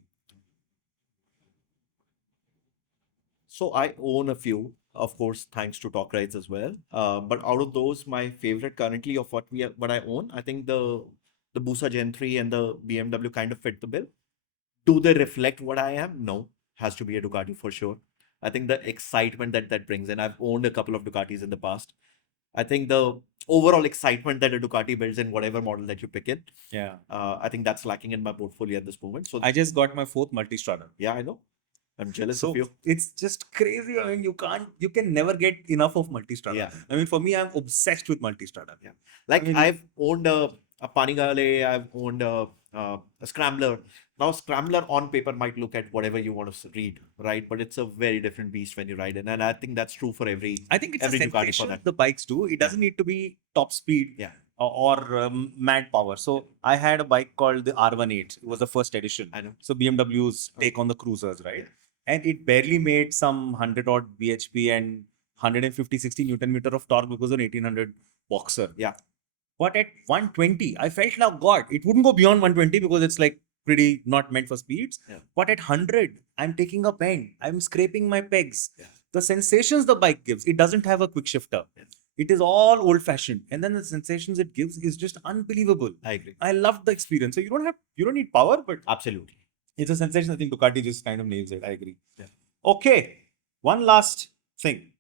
So I own a few, of course, thanks to Talk Rides as well. But out of those, my favorite currently of what I own, I think the Busa Gen 3 and the BMW kind of fit the bill. Do they reflect what I am? No, has to be a Ducati for sure. I think the excitement that brings in. I've owned a couple of Ducatis in the past. I think the overall excitement that a Ducati builds in whatever model that you pick it, Yeah. I think that's lacking in my portfolio at this moment. So I just got my 4th Multistrada. yeah, I know. I'm jealous So of you. it's just crazy. I mean, you can never get enough of Multistrada. Yeah. I mean, for me, I'm obsessed with Multistrada. Yeah. Like I mean- I've owned a Panigale, I've owned a Scrambler. Now, Scrambler on paper might look at whatever you want to read, right? But it's a very different beast when you ride it. And I think that's true for every. I think it's Every a Ducati for sensation that. the bikes do. It doesn't need to be top speed Yeah. or mad power. So I had a bike called the R18. It was the first edition. I know. So BMW's take on the cruisers, right? And it barely made some 100 odd bhp and 150-60 Newton meter of torque because of an 1800 Boxer. Yeah. But at 120, I felt like God, it wouldn't go beyond 120 because it's like pretty not meant for speeds. Yeah. But at 100, I'm taking a bend. I'm scraping my pegs. Yeah. The sensations the bike gives, it doesn't have a quick shifter. Yeah. It is all old fashioned. And then the sensations it gives is just unbelievable. I agree. I loved the experience. So you don't need power, but Absolutely. it's a sensation. I think Ducati just kind of nails it. I agree. Yeah. Okay. One last thing.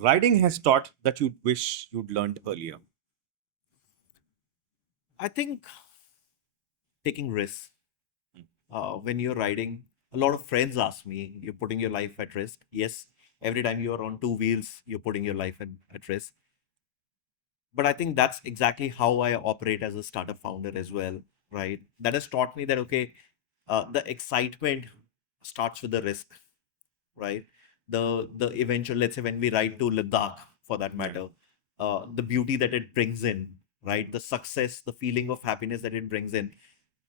Riding has taught that you wish you'd learned earlier. I think taking risks. When you're riding, a lot of friends ask me, you're putting your life at risk. Yes, every time you're on two wheels, you're putting your life at risk. But I think that's exactly how I operate as a startup founder as well, right? That has taught me that, okay, the excitement starts with the risk, right? The eventual, let's say when we ride to Ladakh for that matter, the beauty that it brings in, right? The success, the feeling of happiness that it brings in.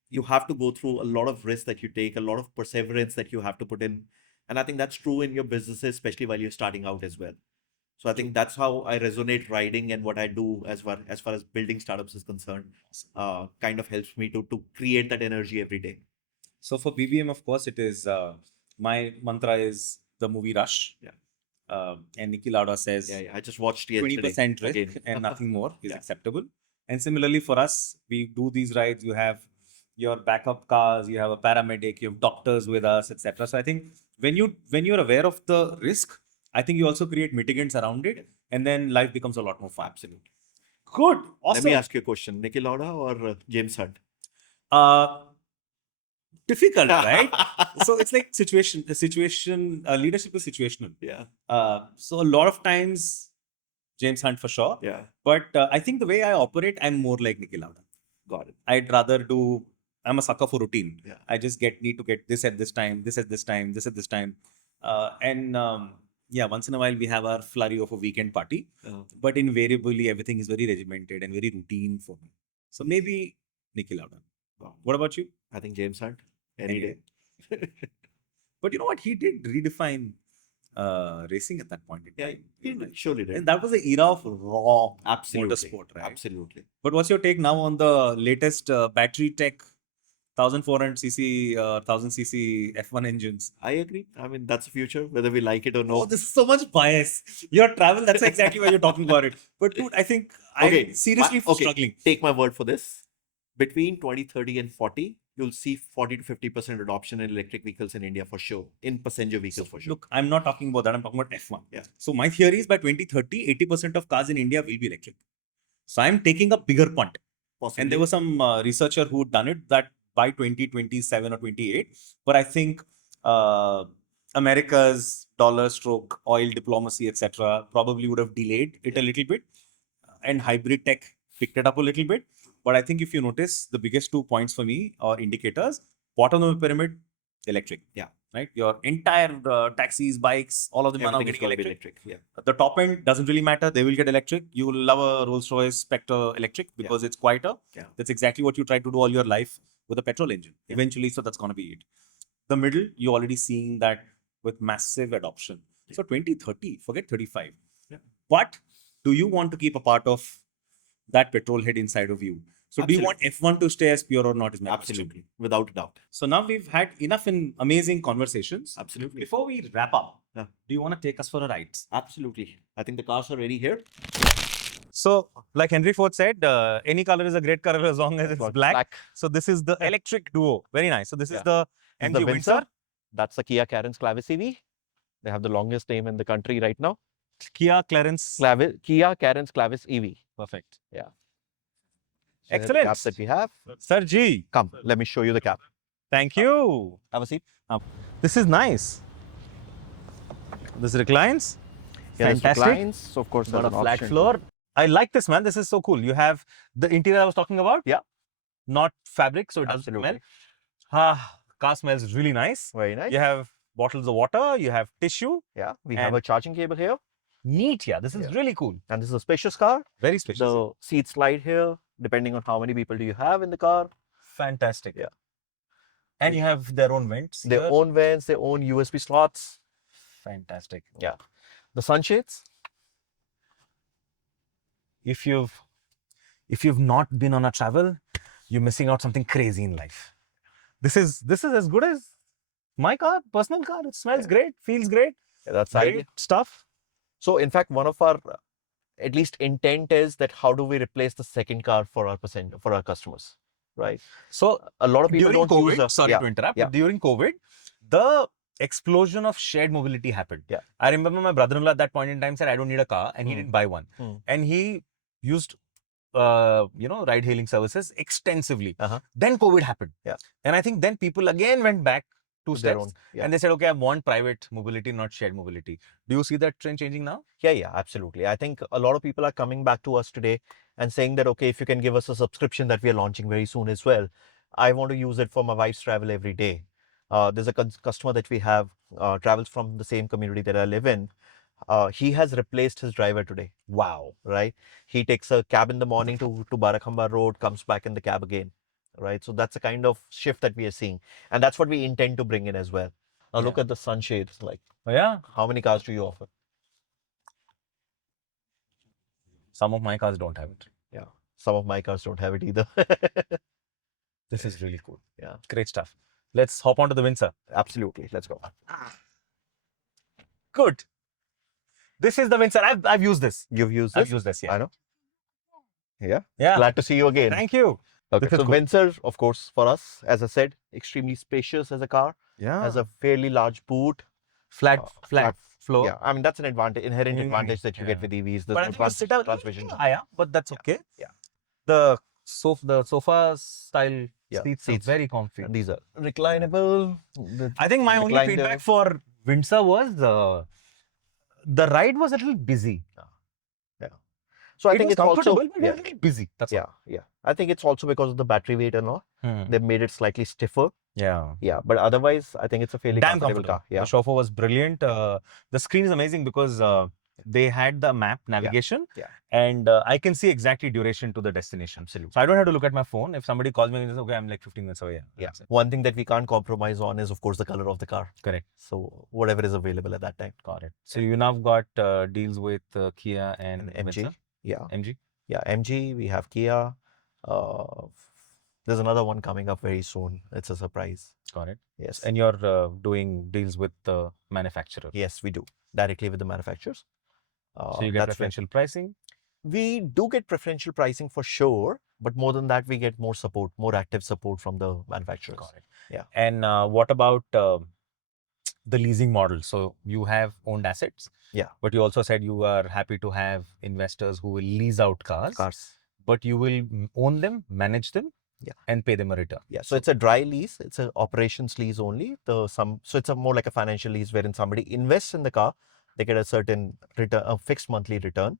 You have to go through a lot of risk that you take, a lot of perseverance that you have to put in. And I think that's true in your businesses, especially while you're starting out as well. So I think that's how I resonate riding, and what I do as far as building startups is concerned, kind of helps me to create that energy every day. So for BBM, of course, it is my mantra is the movie Rush. Yeah. And Niki Lauda says Yeah, I just watched yesterday 20% risk again. and nothing more is Yeah. acceptable. And similarly for us, we do these rides. You have your backup cars, you have a paramedic, you have doctors with us, etc. So I think when you're aware of the risk, I think you also create mitigants around it, and then life becomes a lot more fun. Absolutely. Good. Let Awesome. me ask you a question: Niki Lauda or James Hunt? Difficult, right? So it's like leadership is situational. Yeah. So a lot of times, James Hunt for sure. Yeah. But I think the way I operate, I'm more like Niki Lauda. Got it. I'd rather do. I'm a sucker for routine. Yeah. I just need to get this at this time, this at this time, this at this time, yeah. Once in a while we have our flurry of a weekend party, but invariably everything is very regimented and very routine for me. So maybe Niki Lauda. Wow. What about you? I think James Hunt any day. But you know what? He did redefine racing at that point in Yeah, time. he did, surely did. And that was the era of raw Absolutely. motorsport, right? Absolutely. But what's your take now on the latest battery tech 1400cc, 1000cc F1 engines? I agree. I mean, that's the future, whether we like it or Oh, not. this is so much bias. Your travel, that's exactly why you're talking about it. But dude, I think Okay, I'm seriously okay. struggling. Take my word for this. Between 2030 and 40, you'll see 40 to 50% adoption in electric vehicles in India for sure. In passenger vehicles for sure. Look, I'm not talking about that. I'm talking about F1. Yeah. So my theory is by 2030, 80% of cars in India will be electric. So I'm taking a bigger punt. Possibly. And there was some researcher who done it that by 2027 or 28. But I think America's dollar stroke oil diplomacy, etc., probably would have delayed it a little bit. And hybrid tech picked it up a little bit. But I think if you notice, the biggest 2 points for me or indicators, bottom of the pyramid, electric. Yeah. Right? Your entire taxis, bikes, all of them are now Everything is getting gonna be electric. Yeah. The top end doesn't really matter. They will get electric. You will love a Rolls Royce Spectre electric because it's quieter. Yeah. That's exactly what you try to do all your life with a petrol engine. Yeah. Eventually, so that's going to be it. The middle, you're already seeing that with massive adoption. Yeah. So 2030, forget 35. Yeah. But do you want to keep a part of that petrol head inside of you? So do you want F1 to stay as pure or not is my question. Absolutely. Without a doubt. So now we've had enough amazing conversations. Absolutely. Before we wrap up, Yeah. do you want to take us for a ride? Absolutely. I think the cars are ready here. So, like Henry Ford said, any color is a great color as long as it's black. So this is the electric duo. Very nice. So this is the This is MG the Windsor. That's the Kia Carens Clavis EV. They have the longest name in the country right now. Kia Clarence. Kia Carens Clavis EV. Perfect. Yeah. Excellent. These are the caps that we have. Sir G. Come, let me show you the cap. Thank you. Have a seat. This is nice. This reclines. Yeah, this Fantastic. reclines. So of course, Got there's a an flat option. floor. I like this, man. This is so cool. You have the interior I was talking about. Yeah. Not fabric, so it doesn't smell. Absolutely. Car smells really nice. Very nice. You have bottles of water. You have tissue. Yeah, we have a charging cable here. Neat, yeah. This is really cool. And this is a spacious car. Very spacious. The seats slide here, depending on how many people do you have in the car. Fantastic. Yeah. And you have their own vents. Their own vents, their own USB slots. Fantastic. Yeah. The sunshades. If you've not been on a travel, you're missing out something crazy in life. This is as good as my car, personal car. It smells great, feels great. Yeah, that's Great ideal. stuff. So in fact, one of our at least intent is that how do we replace the second car for our customers, right? So a lot of people during don't COVID, use a, sorry to interrupt, yeah. but during COVID, the explosion of shared mobility happened. Yeah. I remember my brother-in-law at that point in time said, I don't need a car, and he didn't buy one. And he used, ride-hailing services extensively. Then COVID happened. Yeah. And I think then people again went back to their steps own. Yeah. and they said, okay, I want private mobility, not shared mobility. Do you see that trend changing now? Yeah, absolutely. I think a lot of people are coming back to us today and saying that, okay, if you can give us a subscription that we are launching very soon as well, I want to use it for my wife's travel every day. There's a customer that we have, travels from the same community that I live in. He has replaced his driver today. Wow. Right? He takes a cab in the morning to Barakhamba Road, comes back in the cab again. Right? So that's the kind of shift that we are seeing. And that's what we intend to bring in as well. Now look at the sunshades. Like, how many cars do you offer? Some of my cars don't have it. Yeah. Some of my cars don't have it either. This is really cool. Yeah. Great stuff. Let's hop onto the Windsor. Absolutely. Let's go. Good. This is the Windsor. I've used this. You've used this? I've used this, yeah. I know. Yeah. Yeah. Glad to see you again. Thank you. Okay. This is So cool. Windsor, of course, for us, as I said, extremely spacious as a car. Yeah. Has a fairly large boot. Flat floor. Yeah. I mean, that's an inherent advantage that you get with EVs. There's no transmission. But that's okay. Yeah. The sofa style seats are seats. very comfy. These are reclinable. I think my only feedback for Windsor was the ride was a little busy. So I think it's also but a little busy. That's all. Yeah. I think it's also because of the battery weight and all. They've made it slightly stiffer. Yeah. Yeah, but otherwise, I think it's a fairly comfortable car. Yeah. The chauffeur was brilliant. The screen is amazing because they had the map navigation, and I can see exactly duration to the destination. Absolutely. So I don't have to look at my phone. If somebody calls me and says, okay, I'm like 15 minutes away. Yeah. One thing that we can't compromise on is, of course, the color of the car. Correct. So whatever is available at that time. Got it. So you now got deals with Kia and MG. Windsor? Yeah. MG. Yeah, MG. We have Kia. There's another one coming up very soon. It's a surprise. Got it. Yes. And you're doing deals with the manufacturer. Yes, we do. Directly with the manufacturers. So you get preferential pricing? We do get preferential pricing for sure, but more than that, we get more support, more active support from the manufacturers. Got it. Yeah. And what about the leasing model? So you have owned assets. Yeah. But you also said you are happy to have investors who will lease out cars. But you will own them, manage them, and pay them a return. Yeah. So it's a dry lease. It's an operations lease only. So it's a more like a financial lease wherein somebody invests in the car. They get a certain return, a fixed monthly return.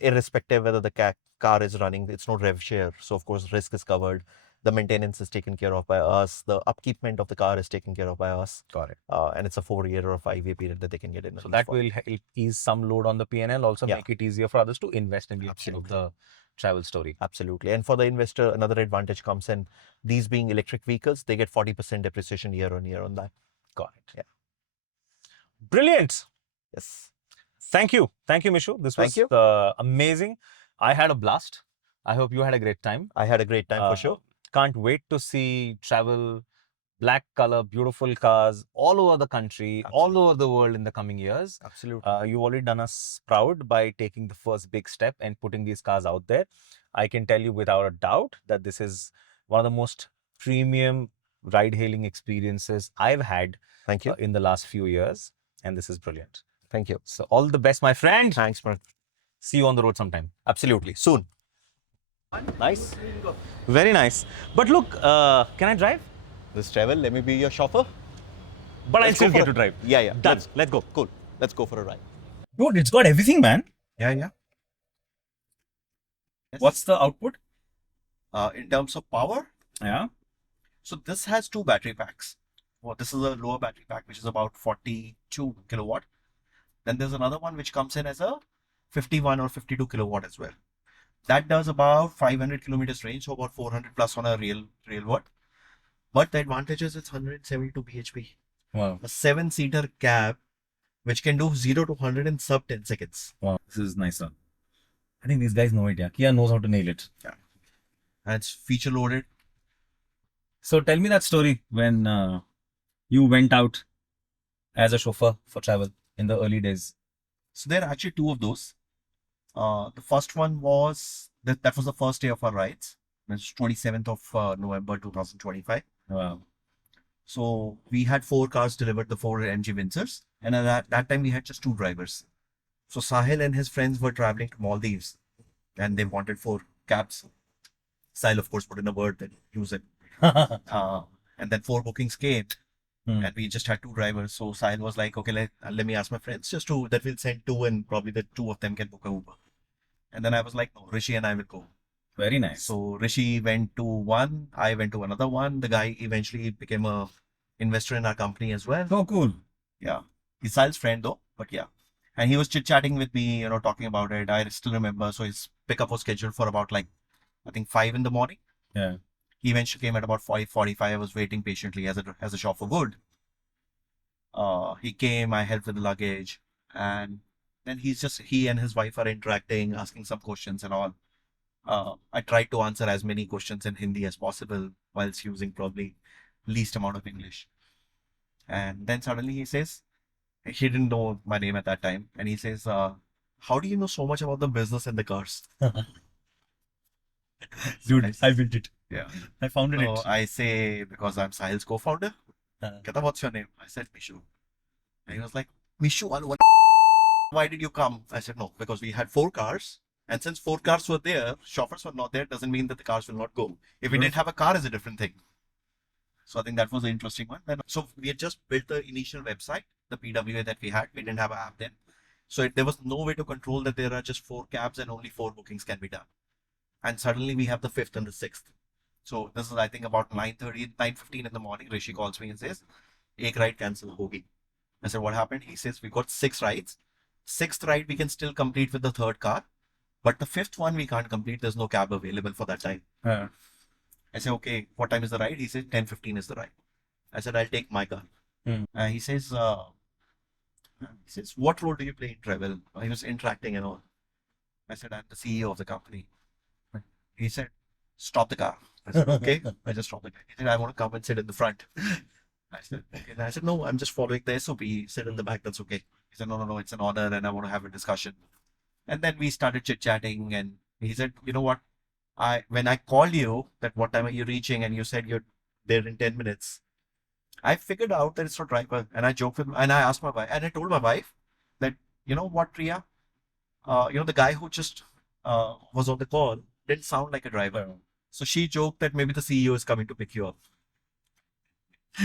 irrespective whether the car is running, it's no rev share. So of course, risk is covered. The maintenance is taken care of by us. The upkeepment of the car is taken care of by us. Got it. And it's a 4-year or a 5-year period that they can get in. So that will ease some load on the P&L, also Yeah. make it easier for others to invest in the Absolutely. the travel story. Absolutely. And for the investor, another advantage comes in. These being electric vehicles, they get 40% depreciation year on year on that. Got it. Yeah. Brilliant. Yes. Thank you. Thank you, Mishu. This was amazing. I had a blast. I hope you had a great time. I had a great time for sure. Can't wait to see travel, black color, beautiful cars all over the country, all over the world in the coming years. Absolutely. You've already done us proud by taking the first big step and putting these cars out there. I can tell you without a doubt that this is one of the most premium ride-hailing experiences I've had Thank you. in the last few years. And this is brilliant. Thank you. So all the best, my friend. Thanks, man. See you on the road sometime. Absolutely. Soon. Nice. Very nice. But look, can I drive? This Trevel, let me be your chauffeur. But I still get to drive. Yeah, yeah. Done. Let's go. Cool. Let's go for a ride. Dude, it's got everything, man. Yeah, yeah. Yes. What's the output? In terms of power, Yeah. so this has 2 battery packs. Well, this is a lower battery pack, which is about 42 kilowatt. Then there's another one which comes in as a 51 or 52 kilowatt as well. That does about 500 kilometers range, so about 400 plus on a real world. But the advantage is it's 172 bhp. Wow. A 7-seater cab, which can do 0 to 100 in sub 10 seconds. Wow. This is nicer. I think these guys know it. Yeah. Kia knows how to nail it. Yeah. And it's feature loaded. So tell me that story when you went out as a chauffeur for travel in the early days. So there are actually 2 of those. The first one was that was the first day of our rides. It's 27th of November 2025. Wow. So we had 4 cars delivered, the 4 MG Windsors, and at that time we had just 2 drivers. So Sahil and his friends were traveling to Maldives, and they wanted 4 cabs. Sahil, of course, put in a word that use it. And then 4 bookings came, and we just had 2 drivers. So Sahil was like, okay, let me ask my friends just to that we'll send 2, and probably the 2 of them can book a Uber. And then I was like, no, Rishi and I will go. Very nice. So Rishi went to one, I went to another one. The guy eventually became a investor in our company as well. Oh, cool. Yeah. He's Sahil's friend though, but yeah. And he was chit-chatting with me, talking about it. I still remember. So his pickup was scheduled for about I think 5 in the morning. Yeah. He eventually came at about 5:45. I was waiting patiently as a chauffeur would. He came, I helped with the luggage, and then he and his wife are interacting, asking some questions and all. I tried to answer as many questions in Hindi as possible whilst using probably least amount of English. And then suddenly he says, he didn't know my name at that time, and he says, how do you know so much about the business and the cars? Dude, I built it. Yeah. I founded So it. I say, because I'm Sahil's co-founder. Kata, what's your name? I said, Mishu. And he was like, Mishu Ahluwalia. Why did you come? I said, no, because we had 4 cars. And since 4 cars were there, chauffeurs were not there, doesn't mean that the cars will not go. If we didn't have a car, is a different thing. So I think that was an interesting one. So we had just built the initial website, the PWA that we had. We didn't have an app then. So there was no way to control that there are just 4 cabs and only 4 bookings can be done. And suddenly we have the 5th and the 6th. So this is, I think, about 9:30, 9:15 in the morning. Rishi calls me and says, "Ek ride cancel hogi." I said, what happened? He says, we got 6 rides. 6th ride we can still complete with the 3rd car. But the 5th one we can't complete. There's no cab available for that time. I say, okay, what time is the ride? He says, 10:15 is the ride. I said, I'll take my car. He says, what role do you play in Trevel? He was interacting and all. I said, I'm the CEO of the company. He said, stop the car. I said, okay. I just stopped the car. He said, I want to come and sit in the front. I said, okay. And I said, no, I'm just following the SOP. Sit in the back. That's okay. He said, no, it's an honor and I want to have a discussion. And then we started chit-chatting, and he said, you know what? When I called you that what time are you reaching, and you said you're there in 10 minutes, I figured out that it's not driver. And I joked with him, and I asked my wife, and I told my wife that, you know what, Priya? The guy who just was on the call didn't sound like a driver. So she joked that maybe the CEO is coming to pick you up.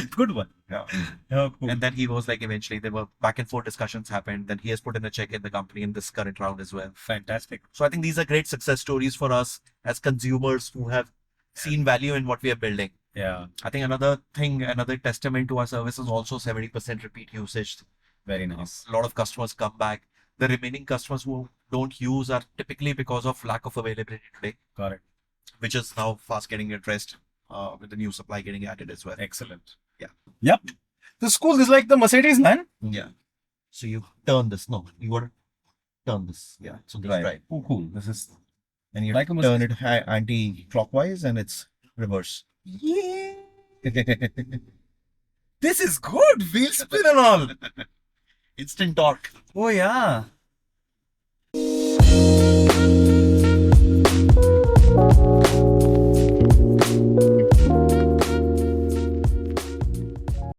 Good one. Yeah. Oh, cool. And then he was like, eventually there were back and forth discussions happened. Then he has put in a check in the company in this current round as well. Fantastic. So I think these are great success stories for us as consumers who have seen value in what we are building. Yeah. I think another thing, another testament to our service is also 70% repeat usage. Very nice. A lot of customers come back. The remaining customers who don't use are typically because of lack of availability today, Got it. which is now fast getting addressed with the new supply getting added as well. Excellent. Yeah. Yep. This is cool. This is like the Mercedes, man. Yeah. So you turn this. No, you got to turn this. Yeah. So this right. Oh, cool. This is. And you Like a turn it anti-clockwise and it's reverse. Yeah. This is good. Wheel spin and all. Instant torque. Oh, yeah.